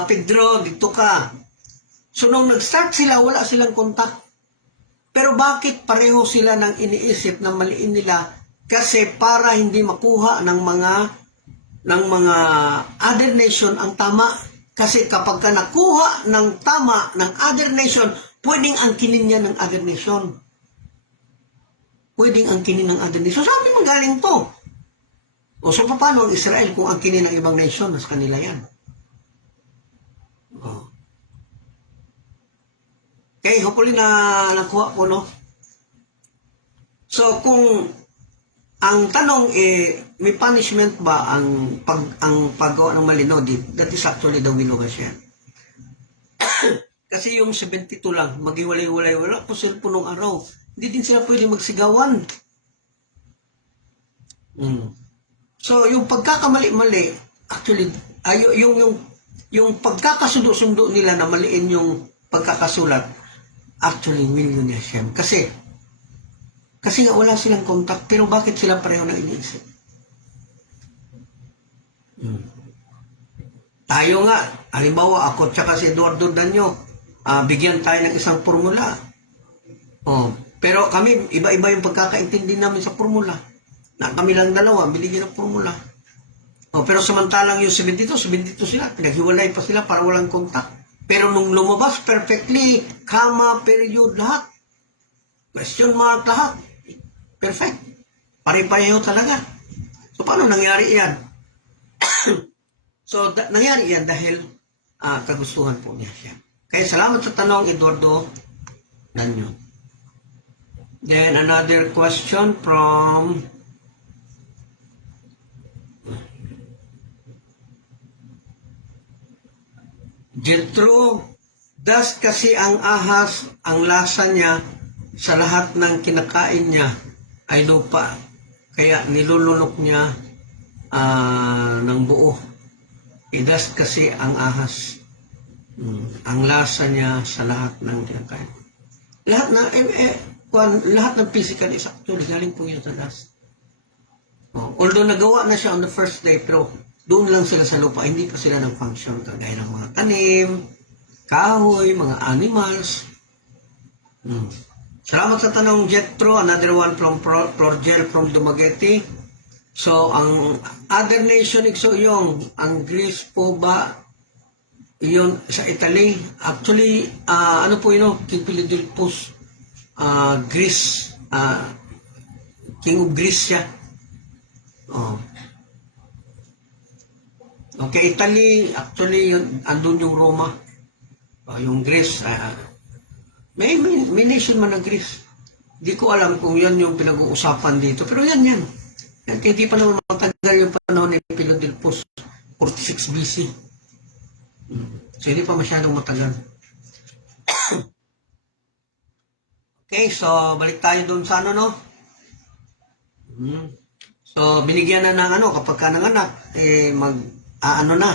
Pedro, dito ka. So, nung nag-start sila, wala silang kontak. Pero bakit pareho sila ng iniisip na maliin nila? Kasi para hindi makuha ng mga other nation ang tama. Kasi kapag ka nakuha ng tama ng other nation, pwedeng angkinin niya ng other nation. Pwedeng angkinin ng other nation. Saan naman galing to? So, paano ang Israel kung angkinin ng ibang nation? Mas kanila yan. Okay, hopefully na nakuha po, no? So, kung ang tanong may punishment ba ang paggawa ng mali? No, that is actually the will of Hashem. Kasi yung 72 lang, maghiwalay-walay, wala po sila punong araw. Hindi din sila pwede magsigawan. So, yung pagkakamali-mali, actually, yung pagkakasundo-sundo nila na maliin yung pagkakasulat, actually, will yun ni Hashem. Kasi nga wala silang contact, pero bakit sila pareho na iniisip? Tayo nga, halimbawa, ako tsaka si Eduardo Danyo, bigyan tayo ng isang formula. Pero kami, iba-iba yung pagkakaintindi namin sa formula. Na kami lang dalawa, binigyan ng formula. Pero samantalang yung 72 sila, pinaghiwalay pa sila para walang contact. Pero nung lumabas perfectly, comma, period, lahat. Question mark, lahat. Perfect. Pare-pareho talaga. So, paano nangyari yan? So, nangyari yan dahil kagustuhan po niya siya. Kaya salamat sa tanong, Eduardo Danyo. Then, another question from Jethro, kasi ang ahas, ang lasa niya sa lahat ng kinakain niya ay lupa. Kaya nilulunok niya ng buo. Das kasi ang ahas. Ang lasa niya sa lahat ng kinakain. Lahat na, lahat ng physical is actually galing po yun sa dust. Although nagawa na siya on the first day, pero doon lang sila sa lupa, hindi pa sila nag-function kagaya ng mga tanim, kahoy, mga animals. Salamat sa tanong, Jetro. Another one from Progel from Dumaguete. So, ang other nation, so yung, ang Greece po ba, yun sa Italy? Actually, ano po yun, King Philippus, Greece, King of Greece siya. Okay, Italy, actually, yun, andun yung Roma. Yung Greece, may nation man na Greece. Hindi ko alam kung yan yung pinag-uusapan dito. Pero yan. Yan, hindi pa naman matagal yung panahon ni Philadelphus, 46 BC. So, hindi pa masyadong matagal. Okay, so, balik tayo doon sa ano, no? So, binigyan na ng ano, kapag ka nanganak, ano na.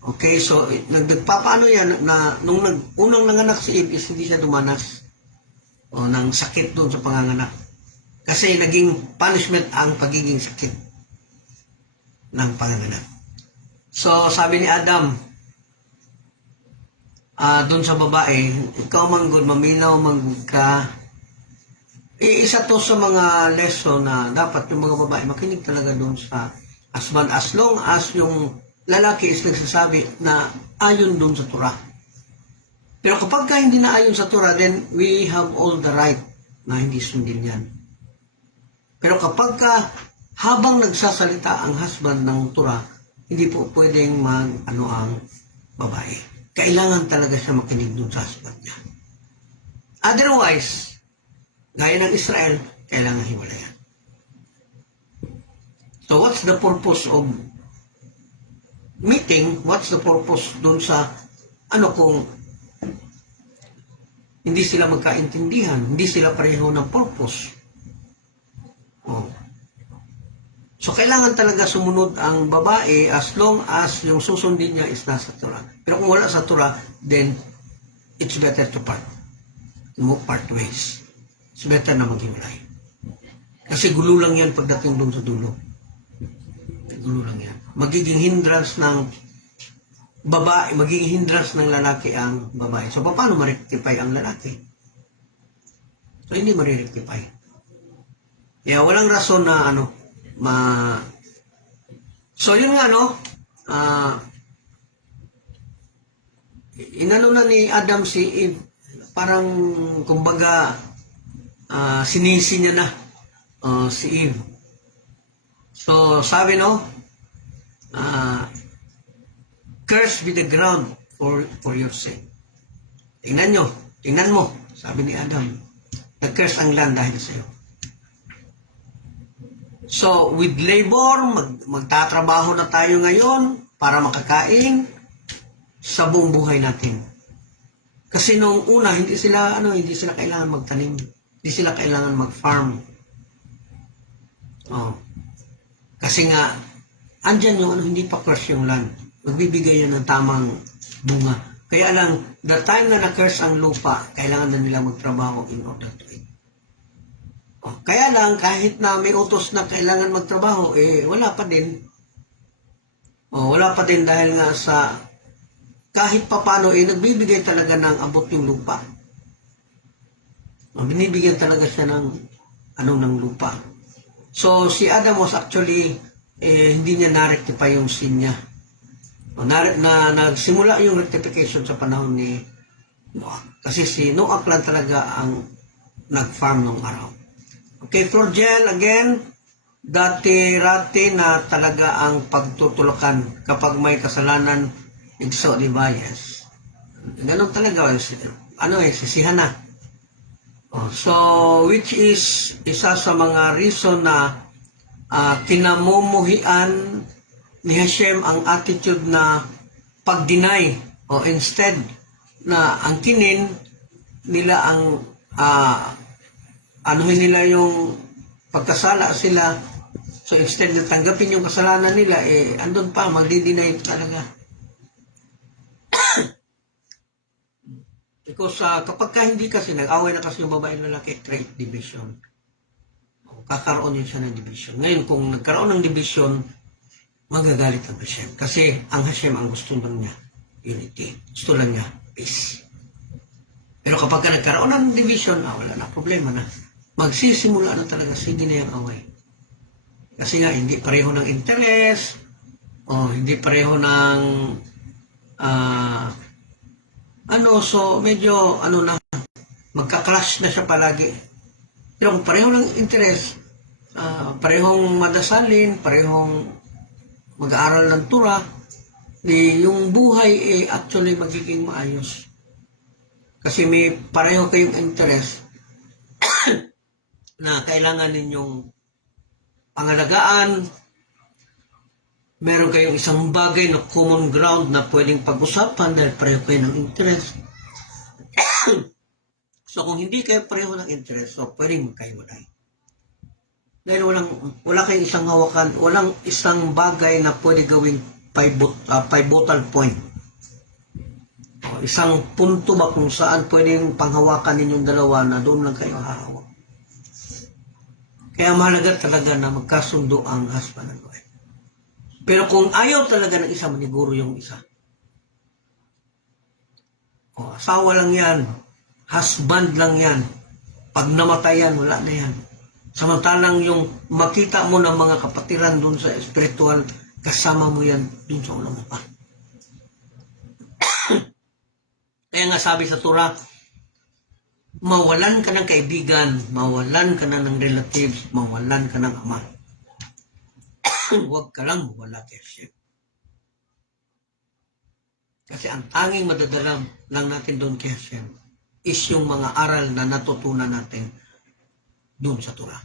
Okay, so, nagpapaano yan na nung unang nanganak si Eve, hindi siya dumanas ng sakit doon sa panganganak. Kasi naging punishment ang pagiging sakit ng panganganak. So, sabi ni Adam, doon sa babae, ikaw manggod, maminaw manggod ka. Isa to sa mga lesson na dapat yung mga babae makinig talaga doon sa husband as long as yung lalaki is nagsasabi na ayon doon sa Torah. Pero kapag ka hindi na ayon sa Torah, then we have all the right na hindi sundin yan. Pero kapag ka habang nagsasalita ang husband ng Torah, hindi po pwedeng ano ang babae. Kailangan talaga siya makinig doon sa husband niya. Otherwise, gaya ng Israel, kailangan hiwalayan. So what's the purpose of meeting? What's the purpose doon sa kung hindi sila magkaintindihan, hindi sila pareho ng purpose? So kailangan talaga sumunod ang babae as long as yung susundin niya is nasa Torah. Pero kung wala sa Torah, then it's better to move part ways. It's better na maghiwalay. Kasi gulo lang yan pagdating doon sa dulo. Gulo lang yan. Magiging hindrance ng babae, magiging hindrance ng lalaki ang babae. So, paano ma-rectify ang lalaki? So, hindi ma-rectify. Kaya walang rason na So, yun nga, inano na ni Adam si Eve, parang, kumbaga, sinisi niya na si Eve. So, sabi curse be the ground for your sake. Tingnan mo, sabi ni Adam, nag-curse ang land dahil sa iyo. So, with labor, magtatrabaho na tayo ngayon para makakain sa buong buhay natin. Kasi nung una, hindi sila kailangan magtanim. Hindi sila kailangan mag-farm. Kasi nga, andyan yung hindi pa curse yung land. Magbibigay yan ng tamang bunga. Kaya lang, the time na na-curse ang lupa, kailangan na nila magtrabaho in order to eat. Kaya lang, kahit na may utos na kailangan magtrabaho, wala pa din. Wala pa din dahil nga sa kahit papano, nagbibigay talaga ng abot yung lupa. Binibigyan talaga siya ng lupa. So, si Adam was actually, hindi niya na-rectify yung sin niya. Nagsimula yung rectification sa panahon ni Noah. Kasi si Noah lang talaga ang nag-farm nung araw. Okay, Florgel, again, dati-rati na talaga ang pagtutulakan kapag may kasalanan, igso, di ba? Yes. Ganun talaga, sisihan na. So, which is isa sa mga reason na kinamumuhian ni Hashem ang attitude na pag-deny instead na ang kinin nila ang anuhin nila yung pagkasala sila. So instead na tanggapin yung kasalanan nila, andun pa, magdi-deny talaga. Because kapag ka hindi kasi nag-away na kasi yung babae at lalaki, create division. Kakaroon yun siya ng division. Ngayon, kung nagkaroon ng division, magagalit ang Hashem. Kasi ang Hashem, ang gusto lang niya, unity. Gusto lang niya, peace. Pero kapag ka nagkaroon ng division, wala na, problema na. Magsisimula na talaga, sige na yung away. Kasi nga, hindi pareho ng interest, hindi pareho ng, so medyo, na, magka-clash na siya palagi. Pero kung pareho ng interest, parehong madasalin, parehong mag-aaral ng Torah, yung buhay actually magiging maayos. Kasi may pareho kayong interest na kailangan ninyong pangalagaan, meron kayong isang bagay na common ground na pwedeng pag-usapan dahil pareho kayo ng interest. So kung hindi kayo pareho ng interest, so pwedeng magkahiwalay. Dahil wala kayong isang hawakan, walang isang bagay na pwede gawing pivotal point. Isang punto ba kung saan pwedeng panghawakan ninyong dalawa na doon lang kayo hahawak. Kaya mahalaga talaga na magkasundo ang husband and wife. Pero kung ayaw talaga ng isa, maniguro yung isa. Asawa lang yan. Husband lang yan. Pag namatayan, wala na yan. Samantalang yung makita mo ng mga kapatiran dun sa spiritual, kasama mo yan dun sa ulang mapa. Kaya nga sabi sa Torah, mawalan ka ng kaibigan, mawalan ka na ng relatives, mawalan ka ng ama. Huwag ka lang mawala kay Hashem. Kasi ang tanging madadala lang natin doon kay Hashem is yung mga aral na natutunan natin doon sa Torah.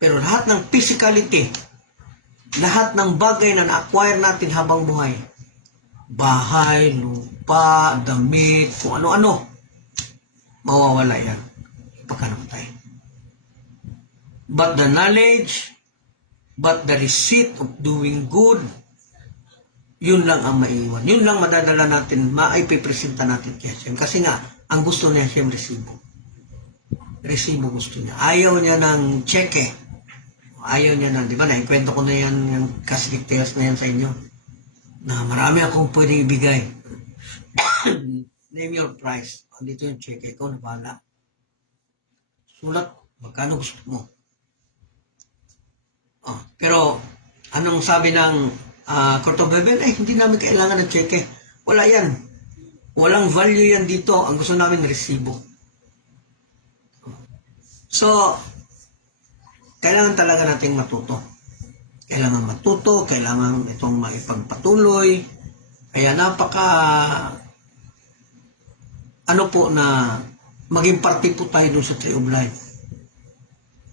Pero lahat ng physicality, lahat ng bagay na na-acquire natin habang buhay, bahay, lupa, damit, kung ano-ano, mawawala yan pagka namatay. But the knowledge, but the receipt of doing good, yun lang ang maiiwan. Yun lang madadala natin, maipipresenta natin kay Hashem. Kasi nga, ang gusto niya Hashem, resibo. Resibo gusto niya. Ayaw niya ng cheque. Ayaw niya di ba, naikwento ko na yan, yung cash details na yan sa inyo, na marami akong pwede ibigay. Name your price. Dito yung cheque, ikaw na bahala. Sulat, magkano gusto mo. Pero, anong sabi ng Court of Heaven? Hindi namin kailangan ng cheque. Wala yan. Walang value yan dito. Ang gusto namin, resibo. So, kailangan talaga nating matuto. Kailangan matuto, kailangan itong maipagpatuloy. Kaya na maging party po tayo dun sa Tree of Life.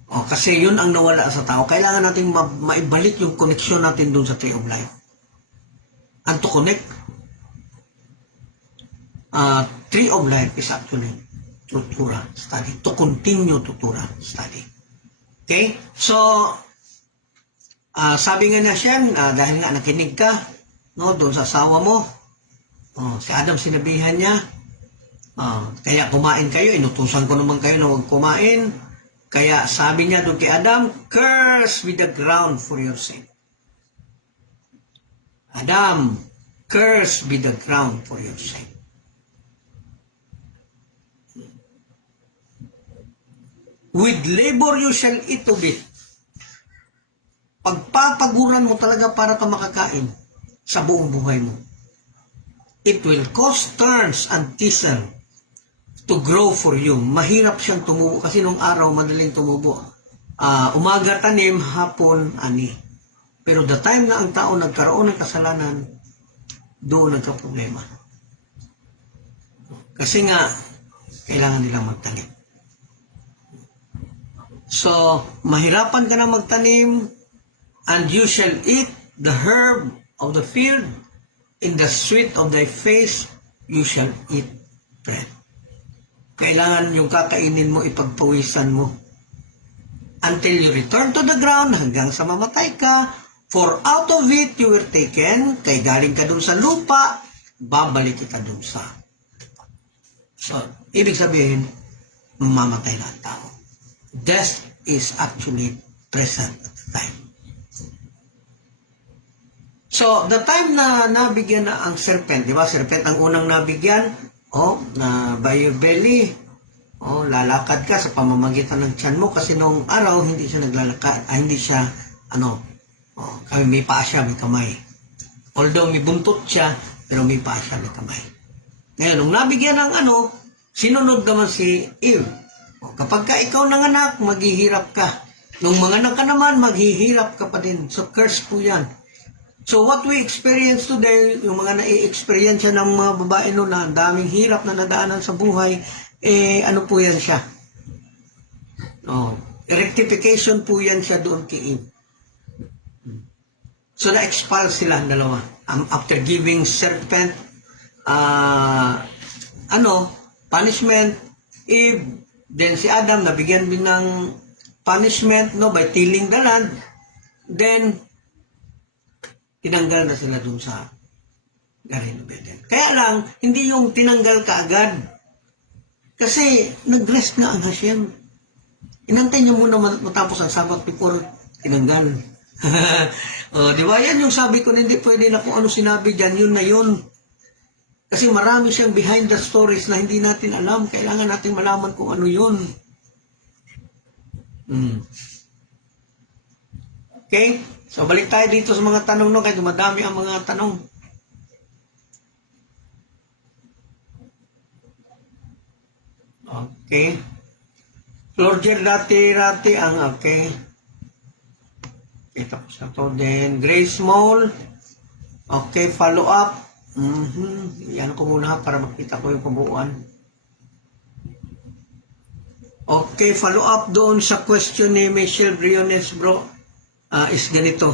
Kasi yun ang nawala sa tao. Kailangan natin maibalik yung connection natin dun sa Tree of Life. And to connect, Tree of Life is actually to Torah study. To continue to Torah study. Okay? So, sabi nga na siya, dahil nga nakinig ka, doon sa asawa mo, si Adam sinabihan niya, kaya kumain kayo, inutusan ko naman kayo na huwag kumain. Kaya sabi niya doon kay Adam, curse with the ground for your sake. Adam, curse with the ground for your sake. With labor you shall eat of it. Pagpapaguran mo talaga para ka makakain sa buong buhay mo. It will cause thorns and thistles to grow for you. Mahirap siyang tumubo kasi nung araw madaling tumubo. Umaga tanim, hapon ani. Pero the time na ang tao nagkaroon ng kasalanan, doon nagka-problema. Kasi nga, kailangan nilang magtanim. So, mahirapan ka na magtanim, and you shall eat the herb of the field, in the sweat of thy face, you shall eat bread. Kailangan yung kakainin mo, ipagpawisan mo. Until you return to the ground, hanggang sa mamatay ka, for out of it you were taken, kay galing ka dun sa lupa, babalik kita dun sa So, ibig sabihin, mamatay na ang tao. Death is actually present at the time. So, the time na nabigyan na ang serpent, di ba? Serpent ang unang nabigyan, na by your belly, lalakad ka sa pamamagitan ng tiyan mo kasi noong araw hindi siya naglalakad, hindi siya may paa siya, may kamay. Although may buntot siya, pero may paa siya, may kamay. Ngayon, nung nabigyan ng sinunod naman si Eve. Kapag ka ikaw nanganak, maghihirap ka. Nung manganak ka naman, maghihirap ka pa din. So, curse po yan. So, what we experience today, yung mga na-experience ng mga babae noon na daming hirap na nadaanan sa buhay, ano po yan siya? Rectification po yan siya doon kay Eve. So, na-expel sila ang dalawa. After giving serpent, punishment, Eve, then si Adam, nabigyan din ng punishment, by tilling the land, then, tinanggal na sila dun sa Garden of Eden. Kaya lang, hindi yung tinanggal ka agad. Kasi, nag-rest na ang Hashem. Inantay niya muna matapos ang Sabbath before tinanggal. Di ba? Yan yung sabi ko, hindi pwede na kung ano sinabi dyan, yun na yun. Kasi marami siyang behind the stories na hindi natin alam. Kailangan natin malaman kung ano yun. Okay? So, balik tayo dito sa mga tanong no, kahit madami ang mga tanong. Okay. Florger dati ang okay. Okay, tapos na to. Then, Grace Mall. Okay, follow up. Yan ko muna para makita ko yung kabuuan. Okay, follow up doon sa question ni Michelle Briones, bro. Is ganito.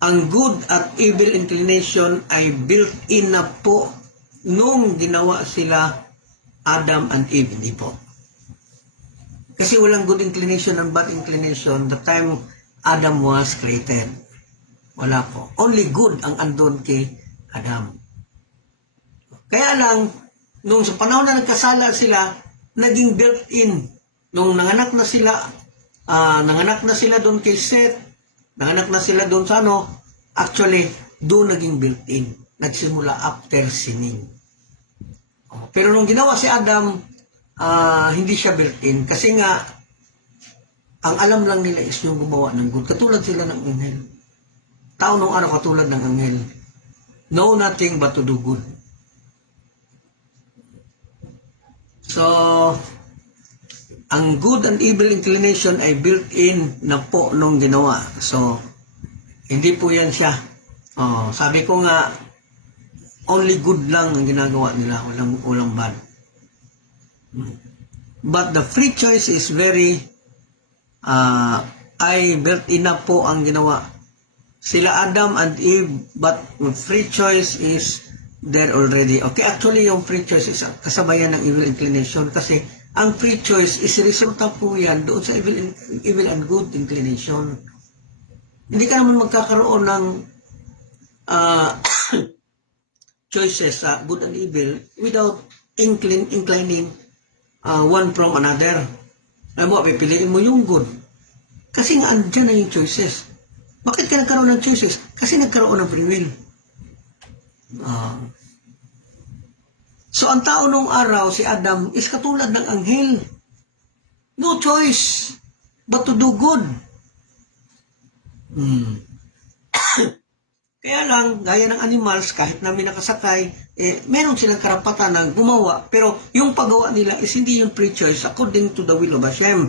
Ang good at evil inclination ay built-in na po nung ginawa sila Adam and Eve, hindi po. Kasi walang good inclination and bad inclination the time Adam was created. Wala po. Only good ang andon kay Adam. Kaya lang, nung sa panahon na nagkasala sila, naging built-in. Nung nanganak na sila doon kay Seth, nanganak na sila doon sa actually, doon naging built-in. Nagsimula after sinning. Pero nung ginawa si Adam, hindi siya built-in. Kasi nga, ang alam lang nila is yung gumawa ng good. Katulad sila ng anghel. Tao nung araw katulad ng anghel. Know nothing but to do good. So, ang good and evil inclination ay built-in na po nung ginawa. So, hindi po yan siya. Sabi ko nga, only good lang ang ginagawa nila. Walang bad. But the free choice is very, built-in na po ang ginawa. Sila Adam and Eve, but free choice is there already. Okay, actually yung free choice is kasabayan ng evil inclination kasi ang free choice is resulta po yan doon sa evil and good inclination. Hindi ka naman magkakaroon ng choices sa good and evil without inclining one from another. Alam mo, pipiliin mo yung good. Kasi nga andyan na yung choices. Bakit ka nagkaroon ng choices? Kasi nagkaroon ng free will. So, ang tao nung araw, si Adam, is katulad ng anghel. No choice but to do good. Kaya lang, gaya ng animals, kahit na may nakasakay, meron silang karapatan na gumawa, pero yung paggawa nila is hindi yung free choice according to the will of Hashem.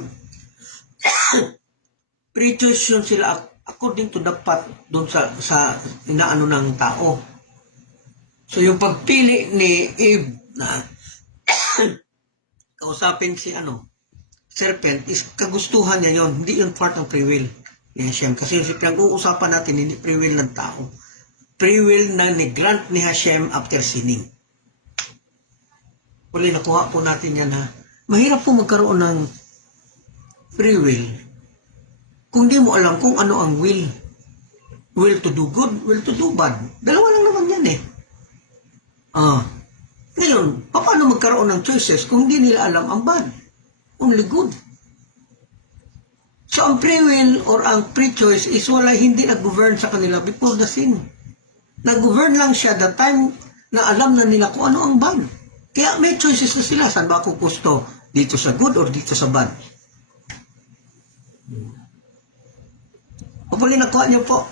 Free choice yun sila according to the path doon sa inaano ng tao. So, yung pagpili ni Eve na kausapin si serpent is kagustuhan niya yun. Hindi yung part ng free will ni Hashem. Kasi yung pinag-uusapan natin, hindi free will ng tao. Free will na ni-grant ni Hashem after sinning. Uli, nakuha po natin yan mahirap po magkaroon ng free will kung di mo alam kung ano ang will. Will to do good, will to do bad. Dalawa lang naman yan Ngayon, paano magkaroon ng choices kung hindi nila alam ang bad. Only good. So, ang free will or ang free choice is hindi nag-govern sa kanila before the sin. Nag-govern lang siya the time na alam na nila kung ano ang bad. Kaya may choices na sila. Saan ba ako gusto? Dito sa good or dito sa bad? Hopefully nakuha niyo po.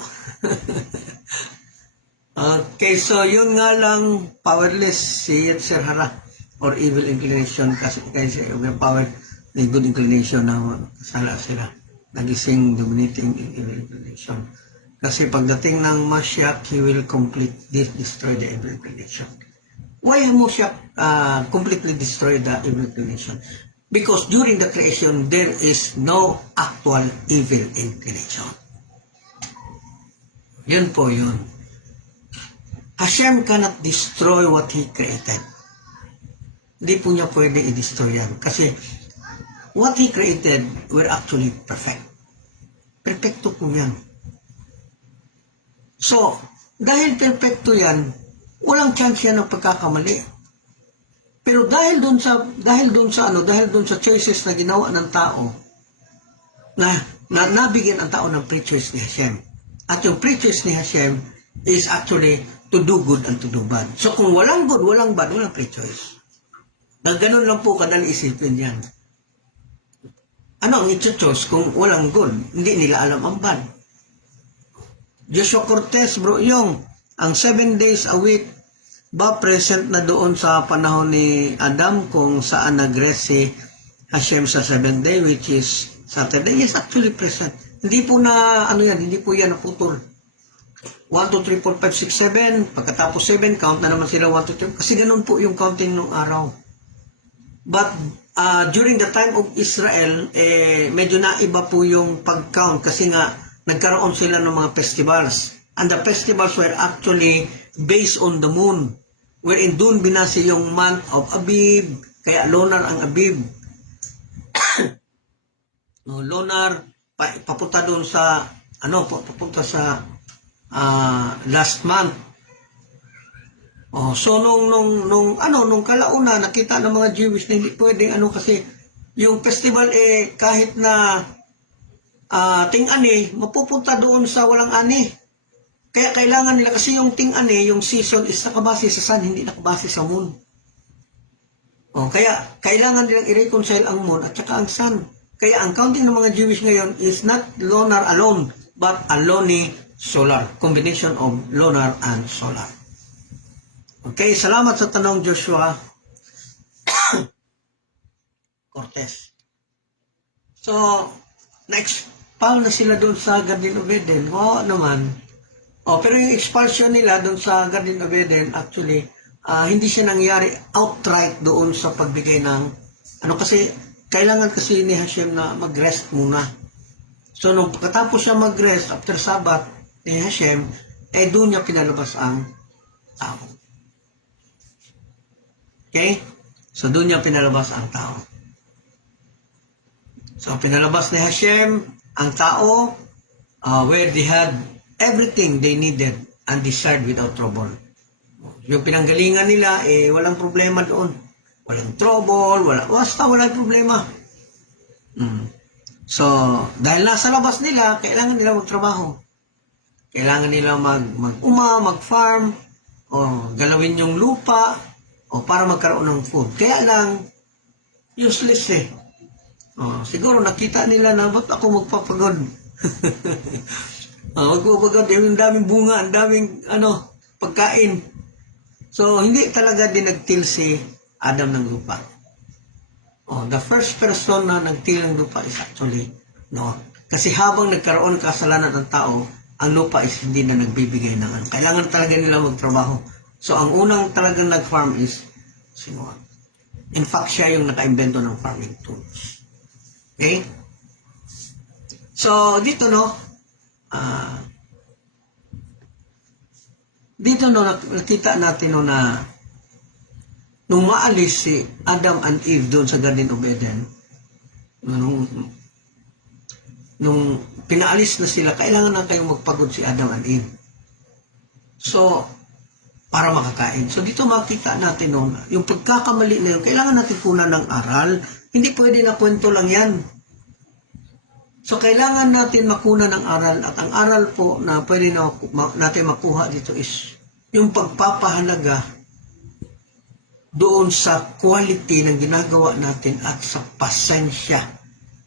Okay, so yun nga lang, powerless si Yetzer Hara or evil inclination kasi yung power may good inclination na sala sila. Nagising dominating evil inclination. Kasi pagdating ng Mashiach, he will destroy the evil inclination. Why Mashiach completely destroy the evil inclination? Because during the creation, there is no actual evil inclination. Yun po yun. Hashem cannot destroy what He created. Hindi po niya pwede i-destroy yan. Kasi what He created were actually perfect. Perfecto po yan. So, dahil perfecto yan, walang chance yan ng pagkakamali. Pero dahil dun sa choices na ginawa ng tao, na nabigyan ang tao ng free choice ni Hashem. At yung free choice ni Hashem is actually to do good and to do bad. So kung walang good, walang bad, walang free choice. Ganun lang po kadali isipin yan. Ano ang i-choose kung walang good? Hindi nila alam ang bad. Joshua Cortez, bro, ang 7 days a week ba present na doon sa panahon ni Adam kung saan nag-rest si Hashem sa 7th day, which is Saturday? Yes, actually present. Hindi po hindi po yan naputol. 1, 2, 3, 4, 5, 6, 7. Pagkatapos 7, count na naman sila 1, 2, 3. Kasi ganun po yung counting ng araw. But during the time of Israel, medyo naiba po yung pag-count kasi nga nagkaroon sila ng mga festivals. And the festivals were actually based on the moon. Wherein doon binasi yung month of Abib. Kaya lunar ang Abib. Lunar, papunta doon sa, papunta sa last month. So nung kalauna nakita ng mga Jewish na hindi pwedeng kasi yung festival kahit na ting-ani mapupunta doon sa walang ani. Kaya kailangan nila kasi yung ting-ani, yung season is nakabase sa sun, hindi nakabase sa moon. Kaya kailangan nilang i-reconcile ang moon at saka ang sun. Kaya ang counting ng mga Jewish ngayon is not lunar alone, but a luni-solar. Combination of lunar and solar. Okay, salamat sa tanong, Joshua Cortez. So, na-expel na sila doon sa Garden of Eden. Wow naman. Pero yung expulsion nila doon sa Garden of Eden, actually, hindi siya nangyari outright doon sa pagbigay ng, kasi, kailangan kasi ni Hashem na mag-rest muna. So, nung pagkatapos siya mag-rest, after Sabbath ni Hashem, doon niya pinalabas ang tao. Okay? So, doon niya pinalabas ang tao. So, pinalabas ni Hashem ang tao where they had everything they needed and desired without trouble. Yung pinanggalingan nila, walang problema doon. Walang trouble, walang problema. So, dahil nasa labas nila, kailangan nila magtrabaho. Kailangan nila mag-farm, o galawin yung lupa, o para magkaroon ng food. Kaya lang, useless siguro nakita nila na, ba't ako magpapagod? Magpapagod, yung daming bunga, ang daming pagkain. So, hindi talaga din nagtil si Adam ng lupa. The first person na nagtil ng lupa is actually Noah. Kasi habang nagkaroon kasalanan ng tao, ang lupa is hindi na nagbibigay ng kailangan talaga nila magtrabaho. So, ang unang talagang nag-farm is si Noah. In fact, siya yung naka-invento ng farming tools. Okay? So, dito nakita natin na nung maalis si Adam and Eve doon sa Garden of Eden, nung pinaalis na sila, kailangan na kayong magpagod si Adam and Eve. So, para makakain. So dito makita natin noon, yung pagkakamali na yun, kailangan natin punan ng aral. Hindi pwede na kwento lang yan. So kailangan natin makuna ng aral, at ang aral po na pwede natin makuha dito is yung pagpapahalaga doon sa quality ng ginagawa natin at sa pasensya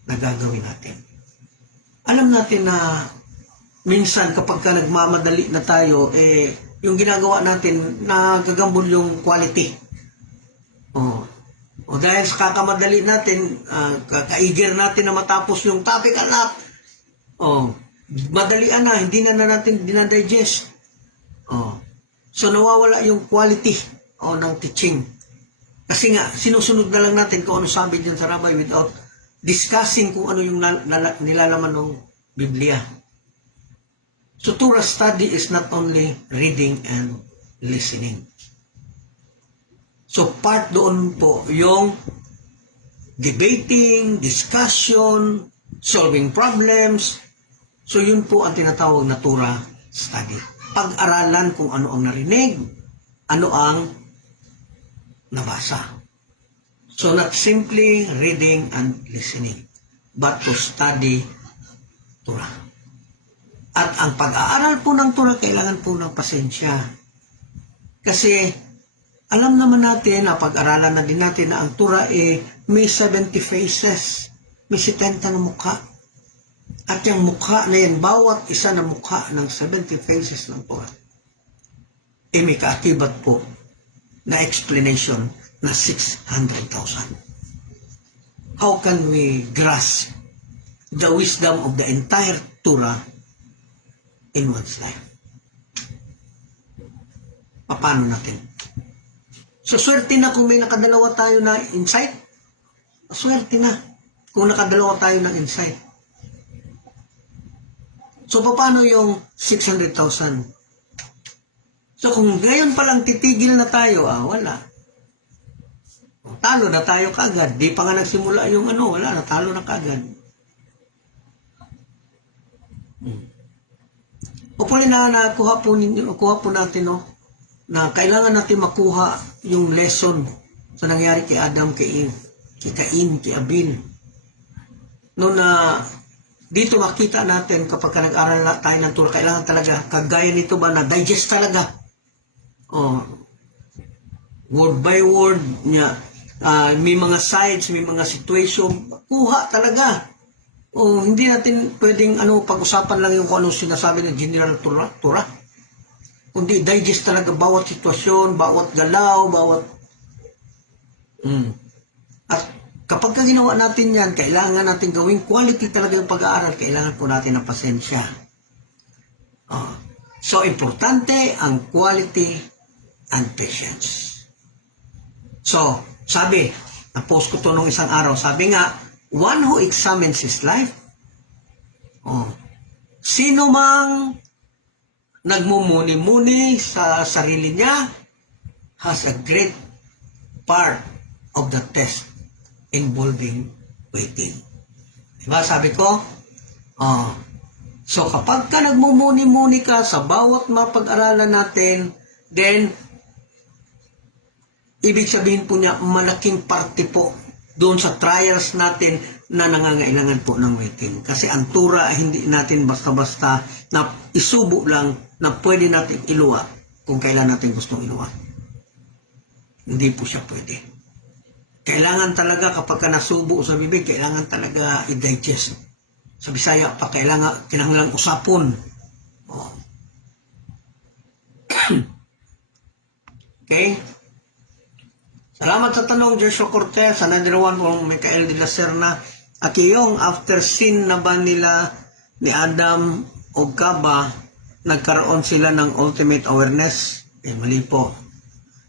na gagawin natin. Alam natin na minsan kapag ka nagmamadali na tayo, yung ginagawa natin, nagagambol yung quality. O dahil sa kakamadali natin, ka-eager natin na matapos yung topic anak, madalian na, hindi na natin dinadigest. So nawawala yung quality ng teaching. Kasi nga, sinusunod na lang natin kung ano sabi dyan sa rabbi without discussing kung ano yung nilalaman ng Biblia. So Torah study is not only reading and listening. So part doon po yung debating, discussion, solving problems. So yun po ang tinatawag na Torah study. Pag-aralan kung ano ang narinig, ano ang nabasa. So not simply reading and listening, but to study Torah. At ang pag-aaral po ng Torah, kailangan po ng pasensya. Kasi alam naman natin na pag-aralan na din natin na ang Torah may 70 faces, may 70 na mukha. At yung mukha na yan, bawat isa na mukha ng 70 faces ng Torah, may kaakibat po na explanation na 600,000. How can we grasp the wisdom of the entire Torah in one's life? Paano natin? So, swerte na kung may nakadalawa tayo na insight. Swerte na kung nakadalawa tayo ng insight. So, paano yung 600,000? So, kung ngayon palang titigil na tayo, wala. Talo na tayo kaagad. Di pa nga nagsimula yung wala, natalo na kaagad. Upuli na nakuha po natin, na kailangan natin makuha yung lesson sa nangyari kay Adam, kay Eve, kay Cain, kay Abel. No na dito makita natin kapag nag-aral tayo ng Torah, kailangan talaga, kagaya nito ba na digest talaga. Word by word niya, may mga sides, may mga situation, kuha talaga. Hindi natin pwedeng pag-usapan lang yung kung ano sinasabi ng general Torah. Kundi digest talaga bawat sitwasyon, bawat galaw, bawat... At kapag ginawa natin yan, kailangan natin gawing quality talaga yung pag-aaral. Kailangan po natin ng pasensya. So, importante ang quality and patience. So, sabi, na-post ko to nung isang araw, sabi nga, one who examines his life, sino mang nagmumuni-muni sa sarili niya has a great part of the test involving waiting. Diba? Sabi ko, so kapag ka nagmumuni-muni ka sa bawat mapag-aralan natin, then ibig sabihin po niya, malaking parte po doon sa trials natin na nangangailangan po ng waiting. Kasi ang Torah hindi natin basta-basta na isubo lang na pwede natin iluwa kung kailan natin gustong iluwa. Hindi po siya pwede. Kailangan talaga kapag ka nasubo sa bibig, kailangan talaga i-digest. Sa Bisaya pa, kailangan usapon. Okay? Salamat sa tanong, Joshua Cortez, another one from Michael de la Serna. At yung after sin na ba nila ni Adam o Kaba, nagkaroon sila ng ultimate awareness? Mali po.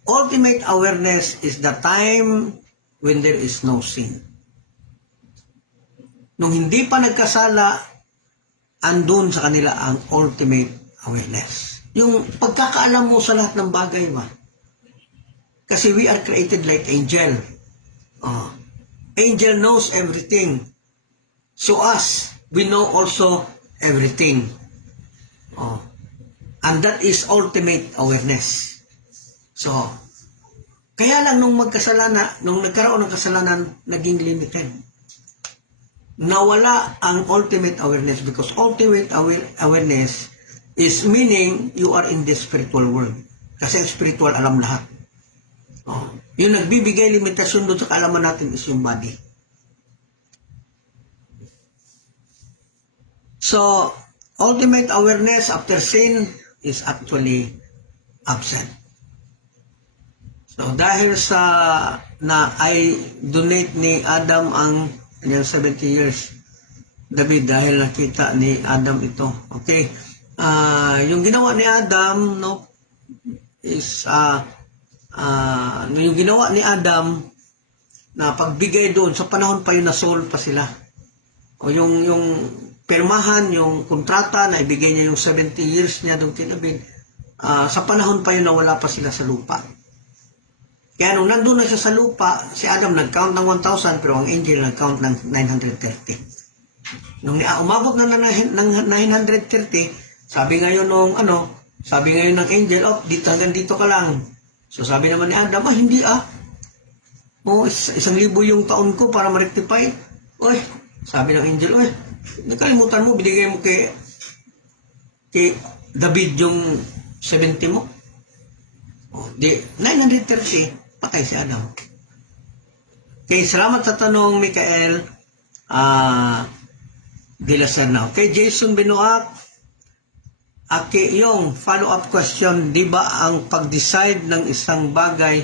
Ultimate awareness is the time when there is no sin. Nung hindi pa nagkasala, andun sa kanila ang ultimate awareness. Yung pagkakaalam mo sa lahat ng bagay ba? Kasi we are created like angel. Angel knows everything. So us, we know also everything. And that is ultimate awareness. So, kaya lang nung nagkaroon ng kasalanan, naging limited. Nawala ang ultimate awareness because ultimate awareness is meaning you are in the spiritual world. Kasi spiritual alam lahat. Oh. Yung nagbibigay limitasyon doon sa kaalaman natin is yung body. So, ultimate awareness after sin is actually absent. So, dahil sa na I donate ni Adam ang kanyang 70 years, David, dahil nakita ni Adam ito. Okay. Yung ginawa ni Adam, no, is, yung ginawa ni Adam, na pagbigay doon, sa panahon pa yun na soul pa sila. O yung pirmahan, yung kontrata na ibigay niya yung 70 years niya doon kay David, sa panahon pa yun na wala pa sila sa lupa. Kaya nung nandun na siya sa lupa, si Adam nag-count ng 1,000 pero ang angel nag-count ng 930. Nung umabot na ng 930, sabi ngayon ng angel, dito hanggang dito ka lang. So sabi naman ni Adam, hindi Oh, 1,000 yung taon ko para ma-rectify. Oy, sabi ng angel, nakalimutan mo, binigay mo kay David yung 70 mo. Di 930, patay si Adam. Okay, salamat sa tanong, Mikael. De la Serna. Okay, Jason Benoak. Yung follow-up question, di ba ang pag-decide ng isang bagay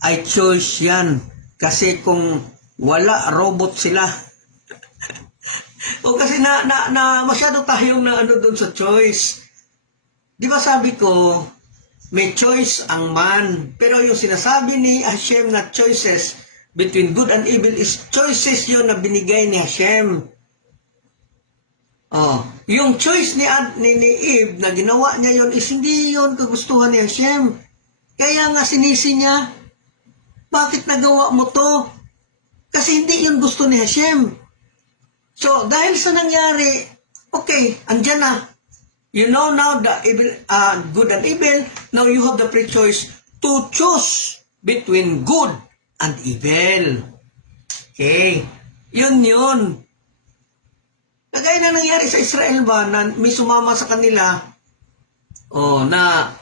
ay choice yan? Kasi kung wala, robot sila. O kasi na masyado tayong doon sa choice. Di ba sabi ko, may choice ang man. Pero yung sinasabi ni Hashem na choices between good and evil is choices yun na binigay ni Hashem. Yung choice ni Eve na ginawa niya yun is hindi yun kagustuhan ni Hashem. Kaya nga sinisi niya, bakit nagawa mo to? Kasi hindi yun gusto ni Hashem. So, dahil sa nangyari, okay, andyan na. You know now the evil, good and evil. Now you have the free choice to choose between good and evil. Okay. Yun. Kagaya na nangyari sa Israel ba na may sumama sa kanila na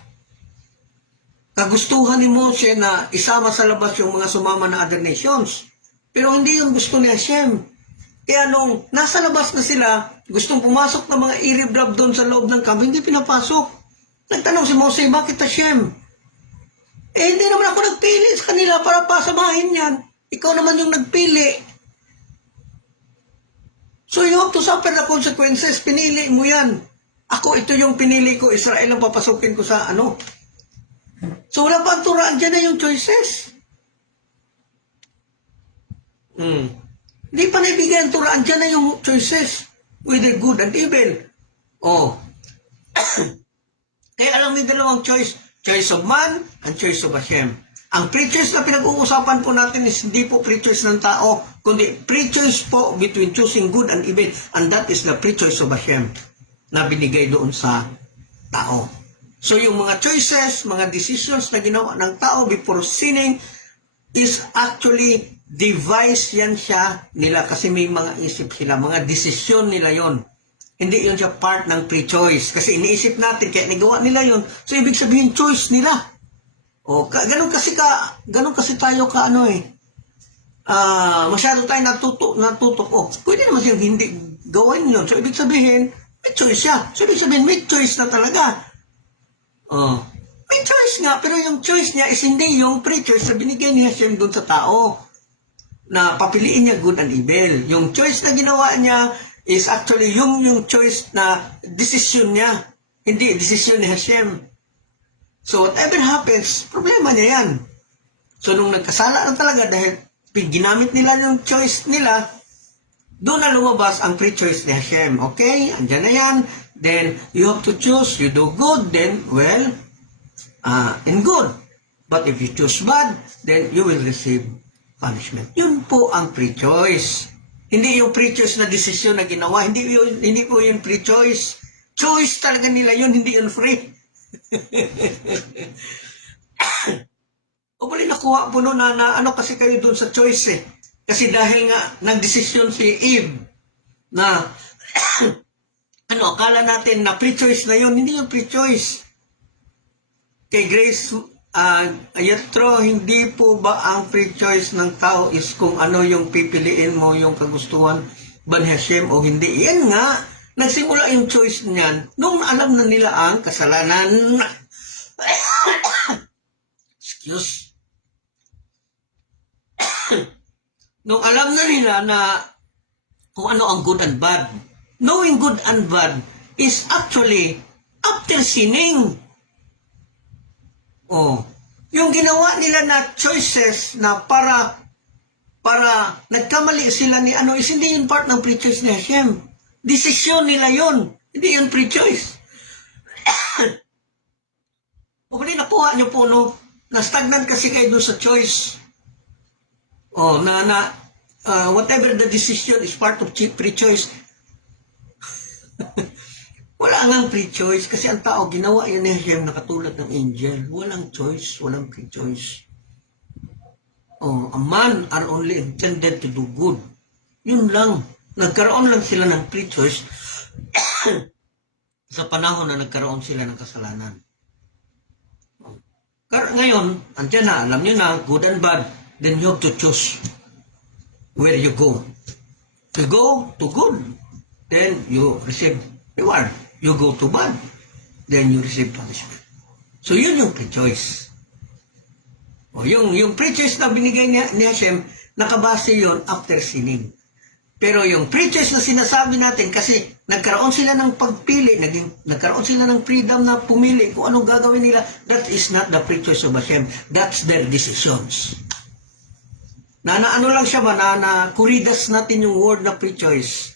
kagustuhan ni Moshe na isama sa labas yung mga sumama na other nations. Pero hindi yun gusto ni Hashem. Kaya nung nasa labas na sila, gustong pumasok ng mga Iribrab doon sa loob ng camp, hindi pinapasok. Nagtanong si Moshe, bakit Hashem? Hindi naman ako nagpili sa kanila para pasamahin yan. Ikaw naman yung nagpili. So you have to suffer the consequences. Pinili mo yan. Ito yung pinili ko, Israel ang papasukin ko sa So wala pa ang turaan dyan na yung choices. Hindi pa naibigay ang turaan dyan na yung choices. Whether good and evil. Kaya alam mo yung dalawang choice. Choice of man and choice of Hashem. Ang free choice na pinag-uusapan po natin is hindi po free choice ng tao, kundi free choice po between choosing good and evil. And that is the free choice of Hashem na binigay doon sa tao. So yung mga choices, mga decisions na ginawa ng tao before sinning is actually device yan siya nila kasi may mga isip sila, mga desisyon nila yon. Hindi yun siya part ng free choice kasi iniisip natin kaya nagawa nila yon. So ibig sabihin choice nila. Ganun kasi tayo masyado tayo natutok. Pwede naman siyang hindi gawin yun. So ibig sabihin may choice siya. So ibig sabihin may choice na talaga. May choice nga, pero yung choice niya is hindi yung free choice na binigay ni Hashem doon sa tao na papiliin niya good and evil. Yung choice na ginawa niya is actually yung choice na decision niya, hindi decision ni Hashem. So whatever happens, problema niya yan. So nung nagkasala na talaga dahil ginamit nila yung choice nila, doon na lumabas ang free choice ni Hashem. Okay? Andyan na yan. Then, you have to choose. You do good, then, and good. But if you choose bad, then you will receive punishment. Yun po ang free choice. Hindi yung free choice na desisyon na ginawa. Hindi po yung free choice. Choice talaga nila yun, hindi yun free. O pala nakuha po no na ano kasi kayo dun sa choice eh. Kasi dahil nga nagdesisyon si Eve na ano, akala natin na pre-choice na yun. Hindi yung pre-choice. Kay Grace Ayatro, hindi po ba ang pre-choice ng tao is kung ano yung pipiliin mo, yung kagustuhan ba ni Hashem o hindi? Yan nga, nagsimula yung choice niyan nung alam na nila ang kasalanan. Excuse. Nung alam na nila na kung ano ang good and bad. Knowing good and bad is actually after sinning. Oh, yung ginawa nila na choices na para nagkamali sila ni ano is hindi yun part ng pre-choice ni Hashem. Desisyon nila yun. Hindi yun pre-choice. O pwede nakuha nyo po no, na stagnant kasi kayo doon sa choice. Oh, whatever the decision is part of pre-choice. Wala ngang pre-choice kasi ang tao ginawa yun ni Hashem na katulad ng angel. Walang choice, walang pre-choice. Oh, a man are only intended to do good. Yun lang. Nagkaroon lang sila ng pre-choice sa panahon na nagkaroon sila ng kasalanan. Ngayon, andyan na, alam nyo na, good and bad, then you have to choose where you go. You go to good, then you receive reward. You go to bad, then you receive punishment. So yun yung pre-choice. O yung pre-choice na binigay ni Hashem, nakabase yon after sinning. Pero yung pre-choice na sinasabi natin, kasi nagkaroon sila ng pagpili, nagkaroon sila ng freedom na pumili kung anong gagawin nila, that is not the pre-choice of Hashem. That's their decisions. Ano lang siya ba, na kuridas natin yung word na pre-choice.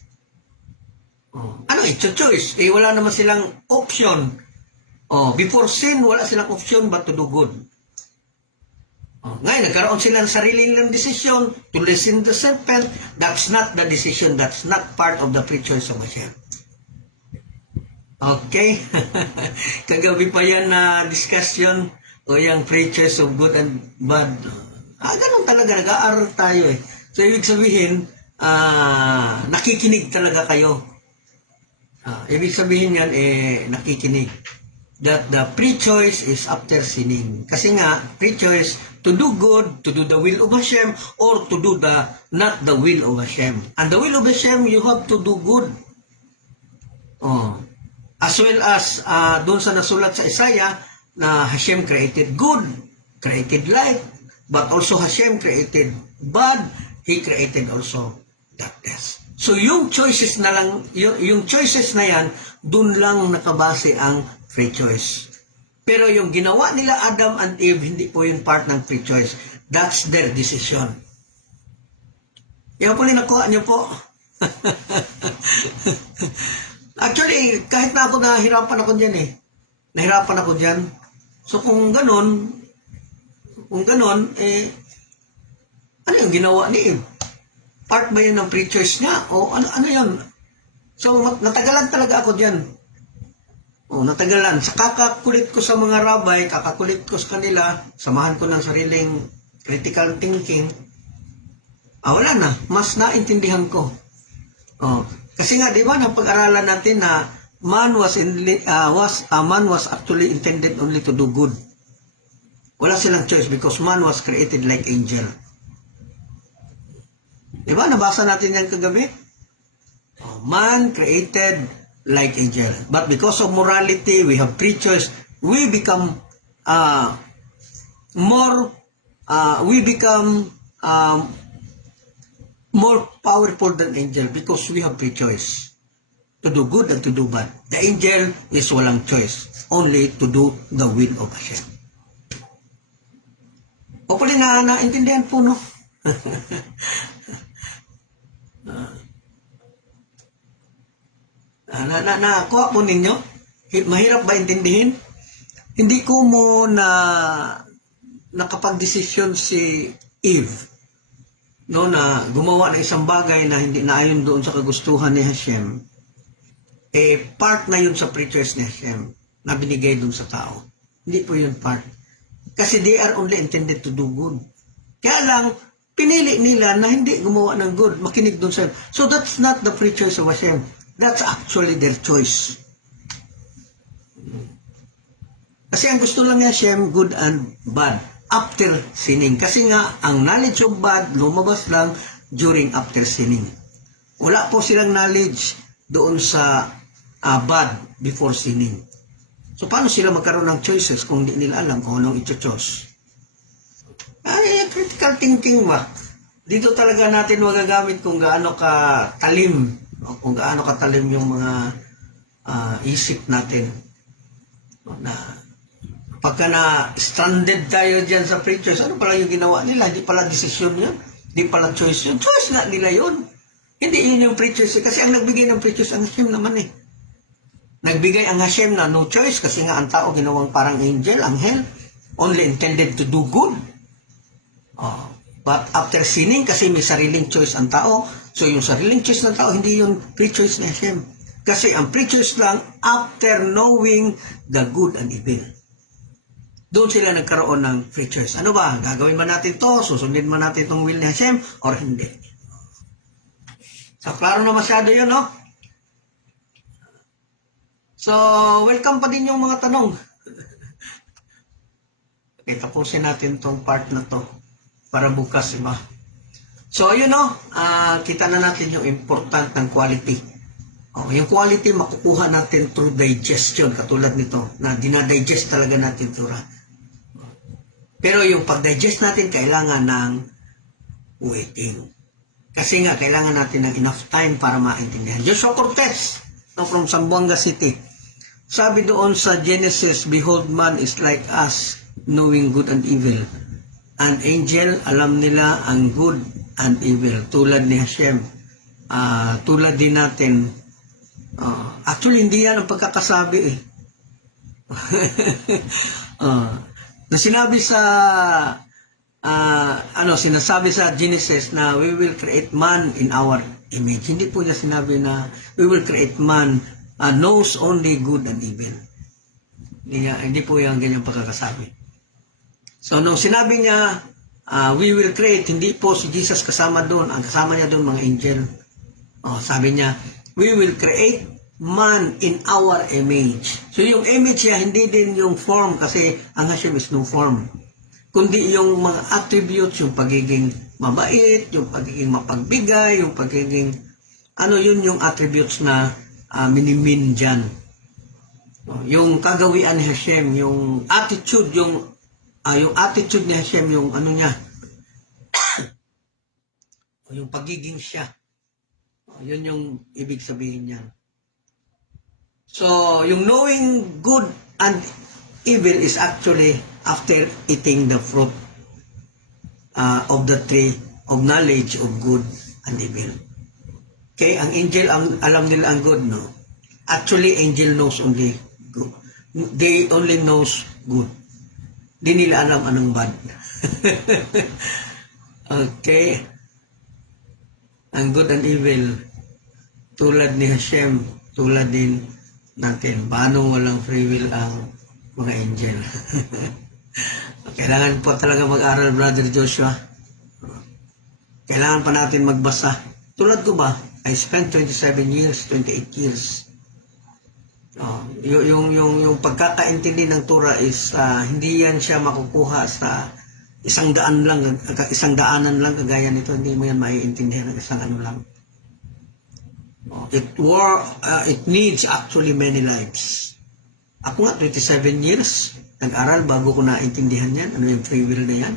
Ano choice? Wala naman silang option. Before sin, wala silang option but to do good. Ngayon, nagkaroon sila ng sarili nilang desisyon to listen to the serpent. That's not the decision. That's not part of the pre-choice of Hashem. Okay? Kagabi pa yan na discussion o yung pre-choice of good and bad. Ganun talaga. Nag-aaral tayo eh. So, ibig sabihin, nakikinig talaga kayo. Ibig sabihin yan, nakikinig. That the pre-choice is after sinning. Kasi nga, pre-choice, to do good, to do the will of Hashem, or to do not the will of Hashem. And the will of Hashem, you have to do good. As well as, doon sa nasulat sa Isaiah, na Hashem created good, created light, but also Hashem created bad, He created also darkness. So yung choices na lang, yung choices na yan, dun lang nakabase ang free choice. Pero yung ginawa nila Adam and Eve, hindi po yung part ng free choice. That's their decision. Yan po nakuha niyo po. Actually, kahit na ako nahirapan ako dyan eh. Nahirapan ako dyan. So kung ganon, ano yung ginawa ni Eve? Part ba yun ng pre-choice niya? O ano yun? So, natagalan talaga ako dyan. Natagalan. Sa kakakulit ko sa mga rabbi, kakakulit ko sa kanila, samahan ko ng sariling critical thinking, wala na. Mas naintindihan ko. Kasi nga, di ba, napag-aralan natin na man was actually intended only to do good. Wala silang choice because man was created like angel. Diba? Nabasa natin yan kagabi. Man created like angel. But because of morality, we have free choice. We become more powerful than angel because we have free choice to do good and to do bad. The angel is walang choice, only to do the will of Hashem. Hopefully naintindihan po, no? Nakuha po ninyo? Mahirap ba intindihin? Hindi ko mo nakapag-desisyon si Eve, no, na gumawa ng isang bagay na hindi naayon doon sa kagustuhan ni Hashem. Part na yun sa pre-choice ni Hashem na binigay doon sa tao. Hindi po yun part. Kasi they are only intended to do good. Kaya lang, pinili nila na hindi gumawa ng good, makinig doon sa. So that's not the free choice of Hashem. That's actually their choice. Kasi ang gusto lang ni Hashem, good and bad, after sinning. Kasi nga, ang knowledge of bad, lumabas lang during after sinning. Wala po silang knowledge doon sa bad before sinning. So, paano sila magkaroon ng choices kung hindi nila alam kung anong ito-choose? Ay, critical thinking ba? Dito talaga natin magagamit kung gaano katalim o kung gaano katalim yung mga isip natin. Na pagka na stranded tayo dyan sa free choice, ano pala yung ginawa nila? Hindi pala desisyon yun. Hindi pala choice yun. Choice nga nila yun. Hindi yun yung free choice. Kasi ang nagbigay ng free choice, ang Hashem naman eh. Nagbigay ang Hashem na no choice kasi nga ang tao ginawang parang angel, anghel, only intended to do good. But after sinning, kasi may sariling choice ang tao, so yung sariling choice ng tao, hindi yung free choice ni Hashem. Kasi ang free choice lang after knowing the good and evil. Doon sila nagkaroon ng free choice. Ano ba? Gagawin ba natin to? Susundin ba natin itong will ni Hashem? Or hindi? So, klaro na masyado yun, no? So, welcome pa din yung mga tanong. Okay, tapusin natin tong part na to para bukas, iba. So, ayun, no? Kita na natin yung important ng quality. Yung quality, makukuha natin through digestion, katulad nito, na dinadigest talaga natin Torah. Pero yung pag-digest natin, kailangan ng waiting. Kasi nga, kailangan natin ng enough time para maintindihan. Joshua Cortez, from Zamboanga City, sabi doon sa Genesis, behold, man is like us, knowing good and evil. An angel, alam nila ang good and evil. Tulad ni Hashem. Tulad din natin. Actually, hindi yan ang pagkakasabi eh. Na sinabi sa sinasabi sa Genesis na we will create man in our image. Hindi po niya sinabi na we will create man knows only good and evil. Hindi po yung ganyang pagkakasabi. So, nung sinabi niya we will create, hindi po si Jesus kasama doon. Ang kasama niya doon mga angel. Sabi niya, we will create man in our image. So, yung image niya, hindi din yung form kasi ang Hashem is no form. Kundi yung mga attributes, yung pagiging mabait, yung pagiging mapagbigay, yung pagiging, yun yung attributes na minimin dyan. Yung kagawian ni Hashem, yung attitude, yung attitude ni Hashem, yung niya, yung pagiging siya. Yun yung ibig sabihin niyan. So, yung knowing good and evil is actually after eating the fruit of the tree of knowledge of good and evil. Okay, ang angel, alam nila ang good, no? Actually, angel knows only good. They only knows good. Di nila alam anong bad. Okay. Ang good and evil, tulad ni Hashem, tulad din natin. Paano walang free will ang mga angel? Kailangan po talaga mag-aral, Brother Joshua. Kailangan pa natin magbasa. Tulad ko ba? I spent 27 years, 28 years. Yung pagkakaintindi ng Torah is hindi yan siya makukuha sa isang daanan lang kagaya nito. Hindi mo yan maiintindihan ng isang lang. It needs actually many lives. Ako nga 27 years nag-aral bago ko naintindihan yan. Ano yung free will na yan?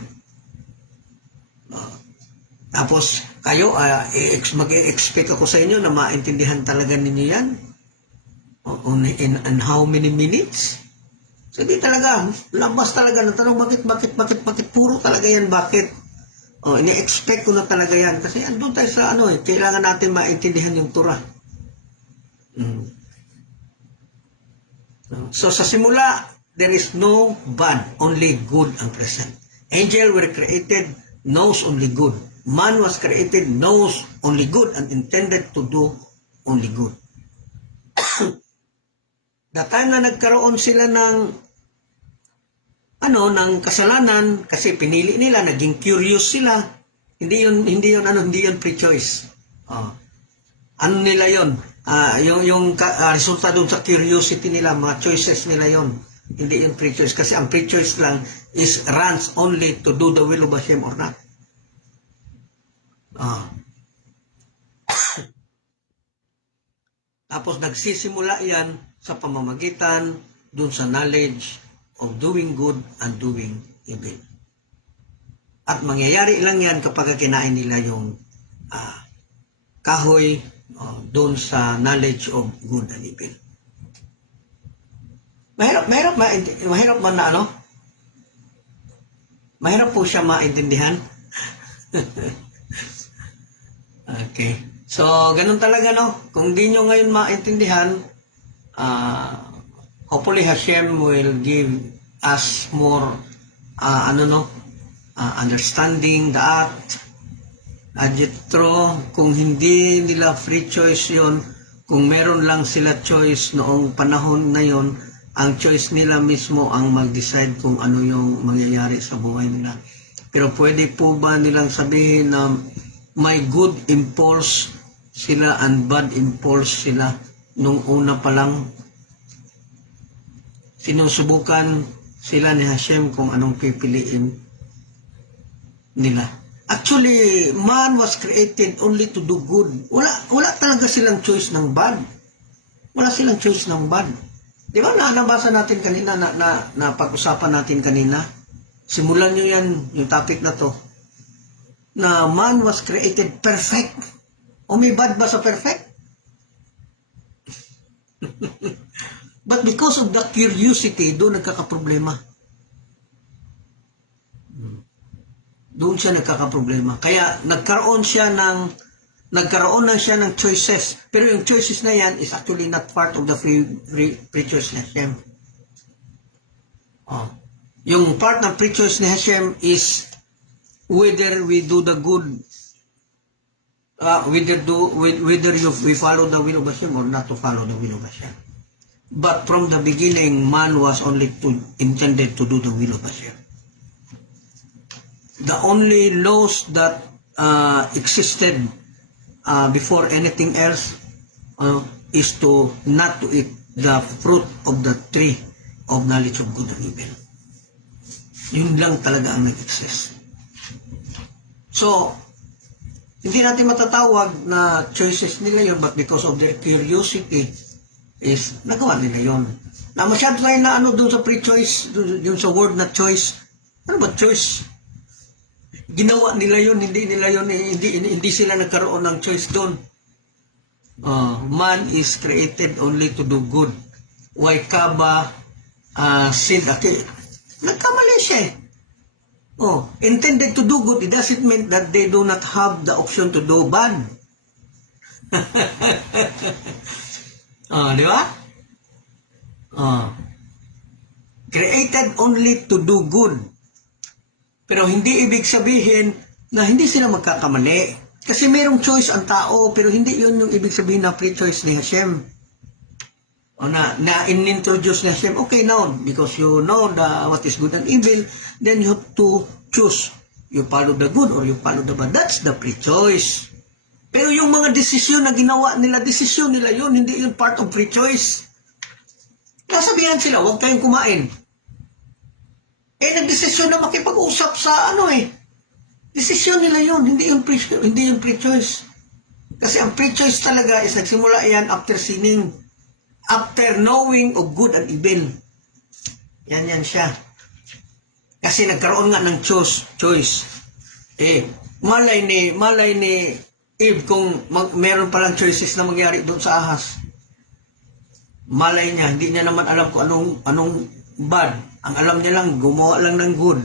Tapos kayo, mag-expect ako sa inyo na maintindihan talaga ninyo yan. In how many minutes? So di talaga, labas talaga ng tanong, bakit puro talaga yan, bakit? Ini-expect ko na talaga yan. Kasi andun tayo sa kailangan natin maintindihan yung Torah. So sa simula, there is no bad, only good ang present. Angel were created, knows only good. Man was created, knows only good and intended to do only good. The time na nagkaroon sila ng ng kasalanan kasi pinili nila, naging curious sila. Hindi yun pre-choice. Ano nila yun? Yung resulta dun sa curiosity nila, mga choices nila yon. Hindi yung pre-choice. Kasi ang pre-choice lang is runs only to do the will of Hashem or not. Tapos nagsisimula yan sa pamamagitan dun sa knowledge of doing good and doing evil. At mangyayari lang yan kapag kinain nila yung kahoy doon sa knowledge of good and evil. Mahirap man na ano? Mahirap po siya maintindihan. Okay. So, ganun talaga, no? Kung di nyo ngayon maintindihan, hopefully Hashem will give us more, understanding that Adjitro, kung hindi nila free choice yon, kung meron lang sila choice noong panahon na yon, ang choice nila mismo ang mag-decide kung ano yung mangyayari sa buhay nila. Pero pwede po ba nilang sabihin na may good impulse sila and bad impulse sila nung una pa lang? Sinusubukan sila ni Hashem kung anong pipiliin nila. Actually, man was created only to do good. Wala talaga silang choice ng bad. Wala silang choice ng bad. Di ba nabasa natin kanina, na pag-usapan natin kanina? Simulan nyo yan, yung topic na to. Na man was created perfect. O may bad ba sa perfect? But because of the curiosity, doon nagkakaproblema. Doon siya nagkakaproblema. Kaya nagkaroon na siya ng choices. Pero yung choices na yan is actually not part of the free choice ni Hashem. Yung part ng free choice ni Hashem is whether we do the good, whether we follow the will of Hashem or not to follow the will of Hashem. But from the beginning, man was only intended to do the will of Hashem. The only laws that existed before anything else is to not to eat the fruit of the tree of knowledge of good and evil. Yun lang talaga ang nag-exist. So, hindi natin matatawag na choices nila yun, but because of their curiosity, is nagawa nila yun. Na masyado tayo na doon sa pre-choice, doon sa word na choice. Ano ba choice? Ginawa nila yun, hindi sila nagkaroon ng choice doon. Man is created only to do good. Why ka ba sin? Nagkamali siya eh. Intended to do good, it doesn't mean that they do not have the option to do bad. Di ba? Created only to do good. Pero hindi ibig sabihin na hindi sila magkakamali. Kasi mayroong choice ang tao, pero hindi yun yung ibig sabihin na free choice ni Hashem. Na in-introduce ni Hashem, okay now, because you know what is good and evil, then you have to choose. You follow the good or you follow the bad. That's the free choice. Pero yung mga desisyon na ginawa nila, desisyon nila yun, hindi yun part of free choice. Nasabihan sila, huwag kayong kumain. Nagdesisyon na makipag-usap sa desisyon nila yun, hindi yung free choice. Kasi ang free choice talaga is nagsimula yan after sinning, after knowing of good and evil. Yan siya. Kasi nagkaroon nga ng choice. Malay ni Eve kung meron palang choices na mangyari doon sa ahas. Malay niya, hindi niya naman alam kung anong bad. Ang alam niya lang, gumawa lang ng good.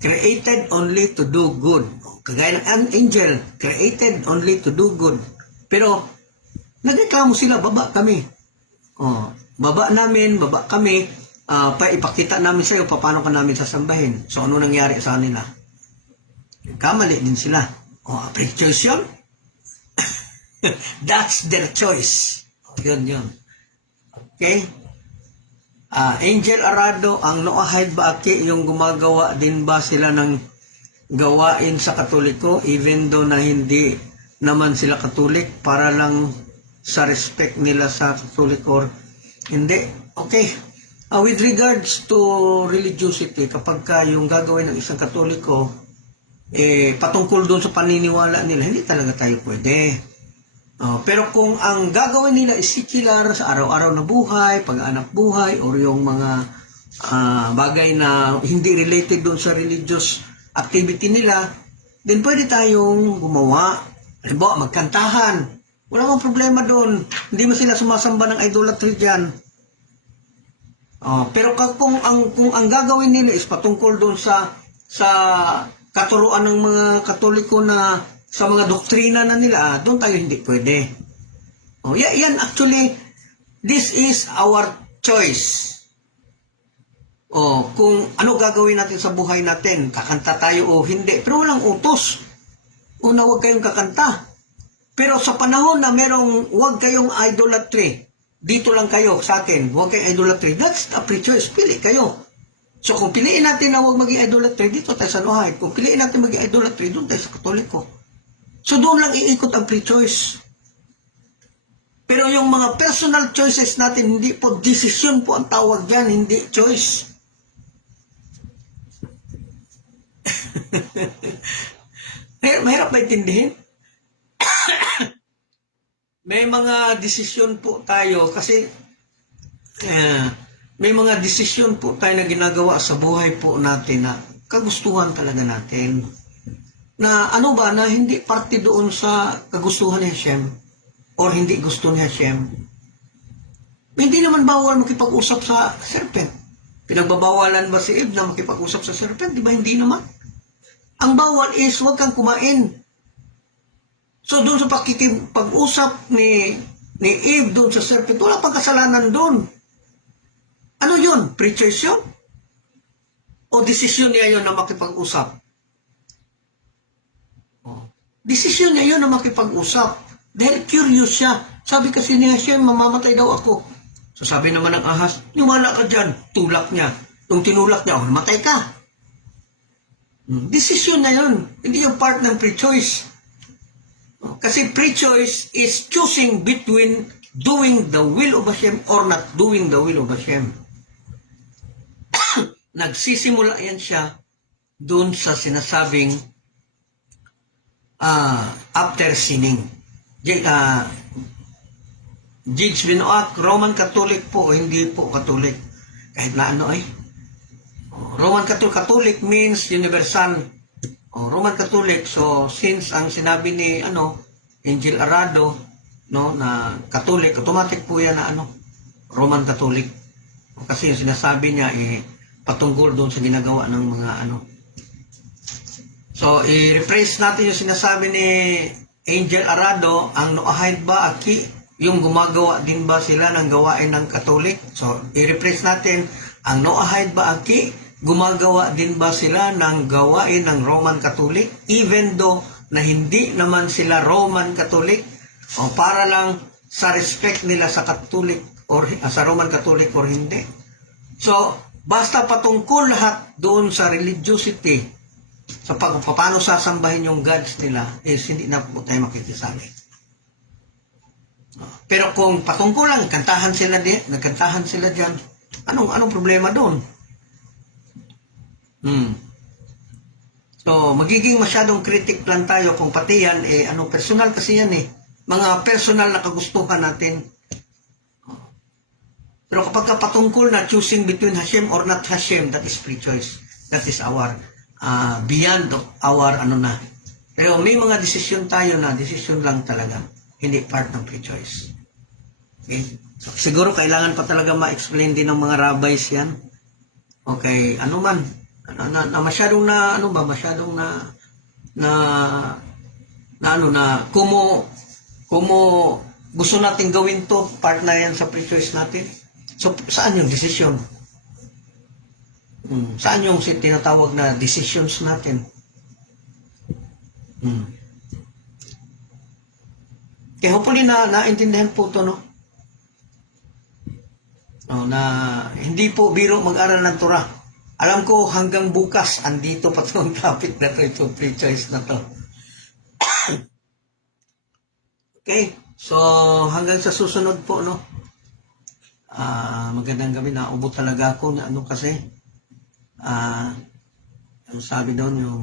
Created only to do good. Kagaya ng an angel, created only to do good. Pero, nagreklamo sila, baba kami. Baba kami, ipakita namin sa iyo paano ka namin sasambahin. So, ano nangyari sa kanila? Kamali din sila. Free choice yun? That's their choice. Yun. Okay? Angel Arado, ang Noahide Baaki, yung gumagawa din ba sila ng gawain sa Katoliko even though na hindi naman sila Katolik para lang sa respect nila sa Katolik or hindi? Okay. With regards to religiosity, kapag ka yung gagawin ng isang Katoliko, patungkol doon sa paniniwala nila, hindi talaga tayo pwede. Pero kung ang gagawin nila is secular sa araw-araw na buhay, pag-aanap buhay, or yung mga bagay na hindi related doon sa religious activity nila, then pwede tayong gumawa. Halimbawa, magkantahan. Wala mang problema doon. Hindi mo sila sumasamba ng idolatry dyan. Pero kung ang gagawin nila is patungkol doon sa katuruan ng mga Katoliko na sa mga doktrina na nila, doon tayo hindi pwede. Yan actually, this is our choice. Kung ano gagawin natin sa buhay natin, kakanta tayo o hindi. Pero walang utos. Una, huwag kayong kakanta. Pero sa panahon na merong huwag kayong idolatry, dito lang kayo sa akin, huwag kayong idolatry, that's a free choice. Pili kayo. So kung piliin natin na huwag maging idolatry, dito tayo sa Noahide. Kung piliin natin maging idolatry, doon tayo sa Katoliko. So doon lang iikot ang free choice. Pero yung mga personal choices natin, hindi po, decision po ang tawag yan, hindi choice. Mahirap ba intindihin? May mga desisyon po tayo kasi may mga desisyon po tayo na ginagawa sa buhay po natin na kagustuhan talaga natin. Na ano ba, na hindi parte doon sa kagustuhan ni Hashem or hindi gusto ni Hashem. Hindi naman bawal makipag-usap sa serpent. Pinagbabawalan ba si Eve na makipag-usap sa serpent? Di ba hindi naman? Ang bawal is huwag kang kumain. So doon sa pag-usap ni Eve doon sa serpent, wala pang kasalanan doon. Ano yun? Pre-choice yun? O desisyon niya yun na makipag-usap? Desisyon niya yun na makipag-usap. Dahil curious siya. Sabi kasi ni Hashem, mamamatay daw ako. So sabi naman ng ahas, niwala ka dyan. Tulak niya. Nung tinulak niya, matay ka. Desisyon na yun. Hindi yung part ng pre-choice. Kasi pre-choice is choosing between doing the will of Hashem or not doing the will of Hashem. Nagsisimula yan siya doon sa sinasabing after sinning. Jigs Binoak, Roman Catholic po o hindi po Catholic. Kahit na ano ay. Roman Catholic means universal. Roman Catholic, so since ang sinabi ni Angel Arado na Catholic, automatic po yan na Roman Catholic. Kasi yung sinasabi niya patungkol doon sa ginagawa ng mga So i-rephrase natin yung sinasabi ni Angel Arado, ang Noahide ba Aki, yung gumagawa din ba sila ng gawain ng Catholic? So i-rephrase natin, ang Noahide ba Aki, gumagawa din ba sila ng gawain ng Roman Catholic even though na hindi naman sila Roman Catholic o para lang sa respect nila sa Catholic or sa Roman Catholic or hindi. So, basta patungkol lahat doon sa religiosity sa paano sasambahin yung gods nila hindi na po tayo makikisali. Pero kung patungkol lang, nagkantahan sila diyan, anong problema doon? So, magiging masyadong critic lang tayo kung pati yan, personal kasi yan mga personal na kagustuhan natin. Pero kapag patungkol na choosing between Hashem or not Hashem, that is free choice. That is our, beyond of our na. Pero may mga desisyon tayo na desisyon lang talaga, hindi part ng free choice. Okay? So, siguro kailangan pa talaga ma-explain din ng mga rabbis yan. Okay, masyadong kumo gusto natin gawin to, part na yan sa free choice natin. So, saan yung decision? Saan yung tinatawag na decisions natin? Kaya hopefully naintindihan po to, no? No, na hindi po biro mag-aral ng Torah. Alam ko hanggang bukas andito pa itong topic na to, itong free choice na to. Okay, so hanggang sa susunod po, no? Magandang gabi, naubot talaga ako na ano kasi, yung sabi doon, yung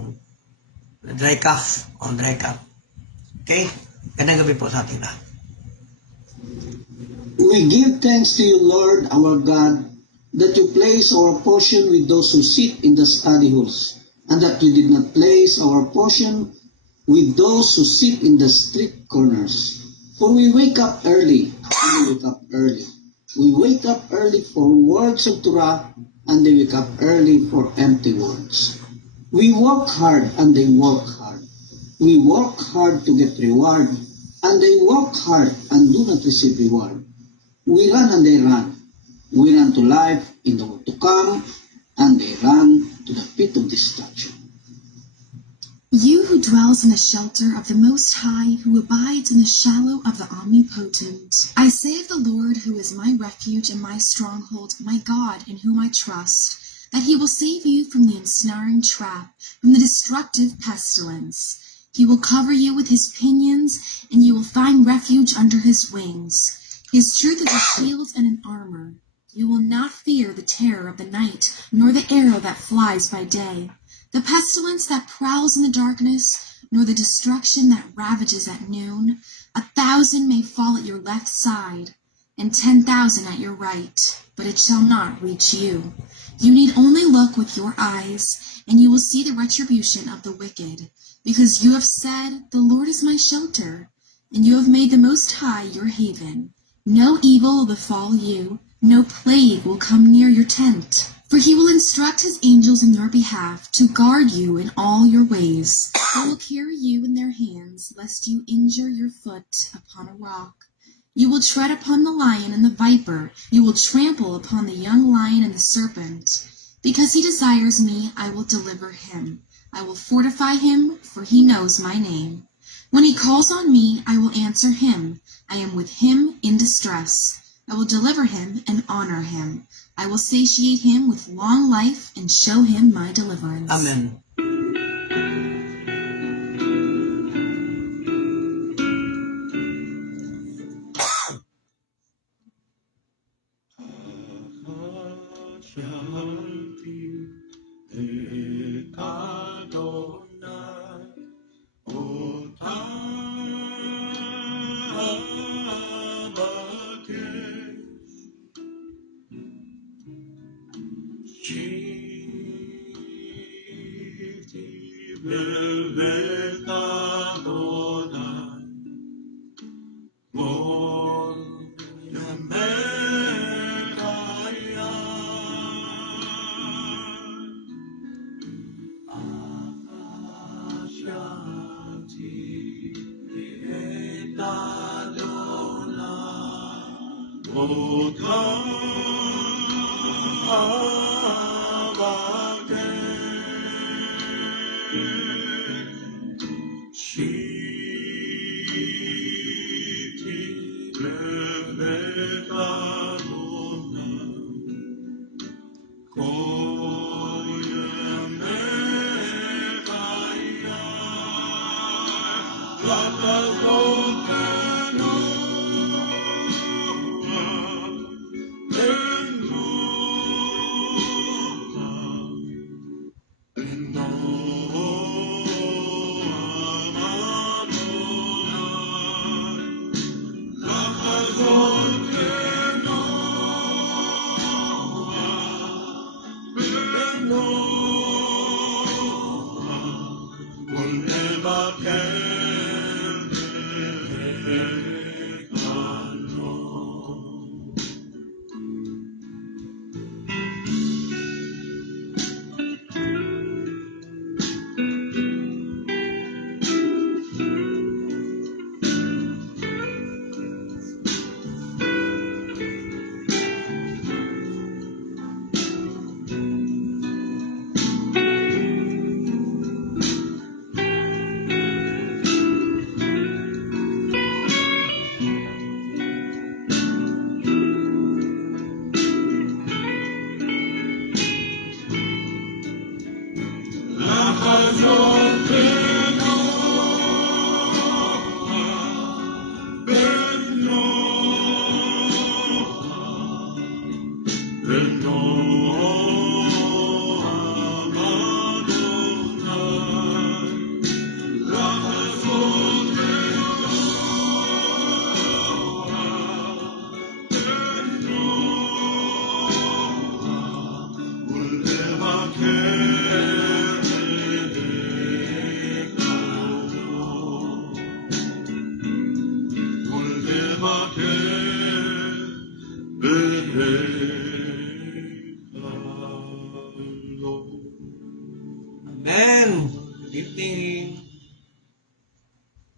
dry cough, dry cough. Okay, magandang gabi po sa ating lahat. We give thanks to you, Lord, our God, that you place our portion with those who sit in the study halls, and that you did not place our portion with those who sit in the street corners. For we wake up early, and they wake up early. We wake up early for words of Torah, and they wake up early for empty words. We work hard, and they work hard. We work hard to get reward, and they work hard and do not receive reward. We run and they run. We run to life in the world to come, and they run to the pit of destruction. You who dwells in the shelter of the Most High, who abides in the shadow of the Omnipotent. I say of the Lord, who is my refuge and my stronghold, my God in whom I trust, that he will save you from the ensnaring trap, from the destructive pestilence. He will cover you with his pinions, and you will find refuge under his wings. His truth is a shield and an armor. You will not fear the terror of the night, nor the arrow that flies by day, the pestilence that prowls in the darkness, nor the destruction that ravages at noon. 1,000 may fall at your left side, and 10,000 at your right, but it shall not reach you. You need only look with your eyes, and you will see the retribution of the wicked, because you have said, the Lord is my shelter, and you have made the Most High your haven. No evil will befall you, no plague will come near your tent. For he will instruct his angels in your behalf to guard you in all your ways. They will carry you in their hands, lest you injure your foot upon a rock. You will tread upon the lion and the viper. You will trample upon the young lion and the serpent. Because he desires me, I will deliver him. I will fortify him, for he knows my name. When he calls on me, I will answer him. I am with him in distress. I will deliver him and honor him. I will satiate him with long life and show him my deliverance. Amen. Amen. Good evening,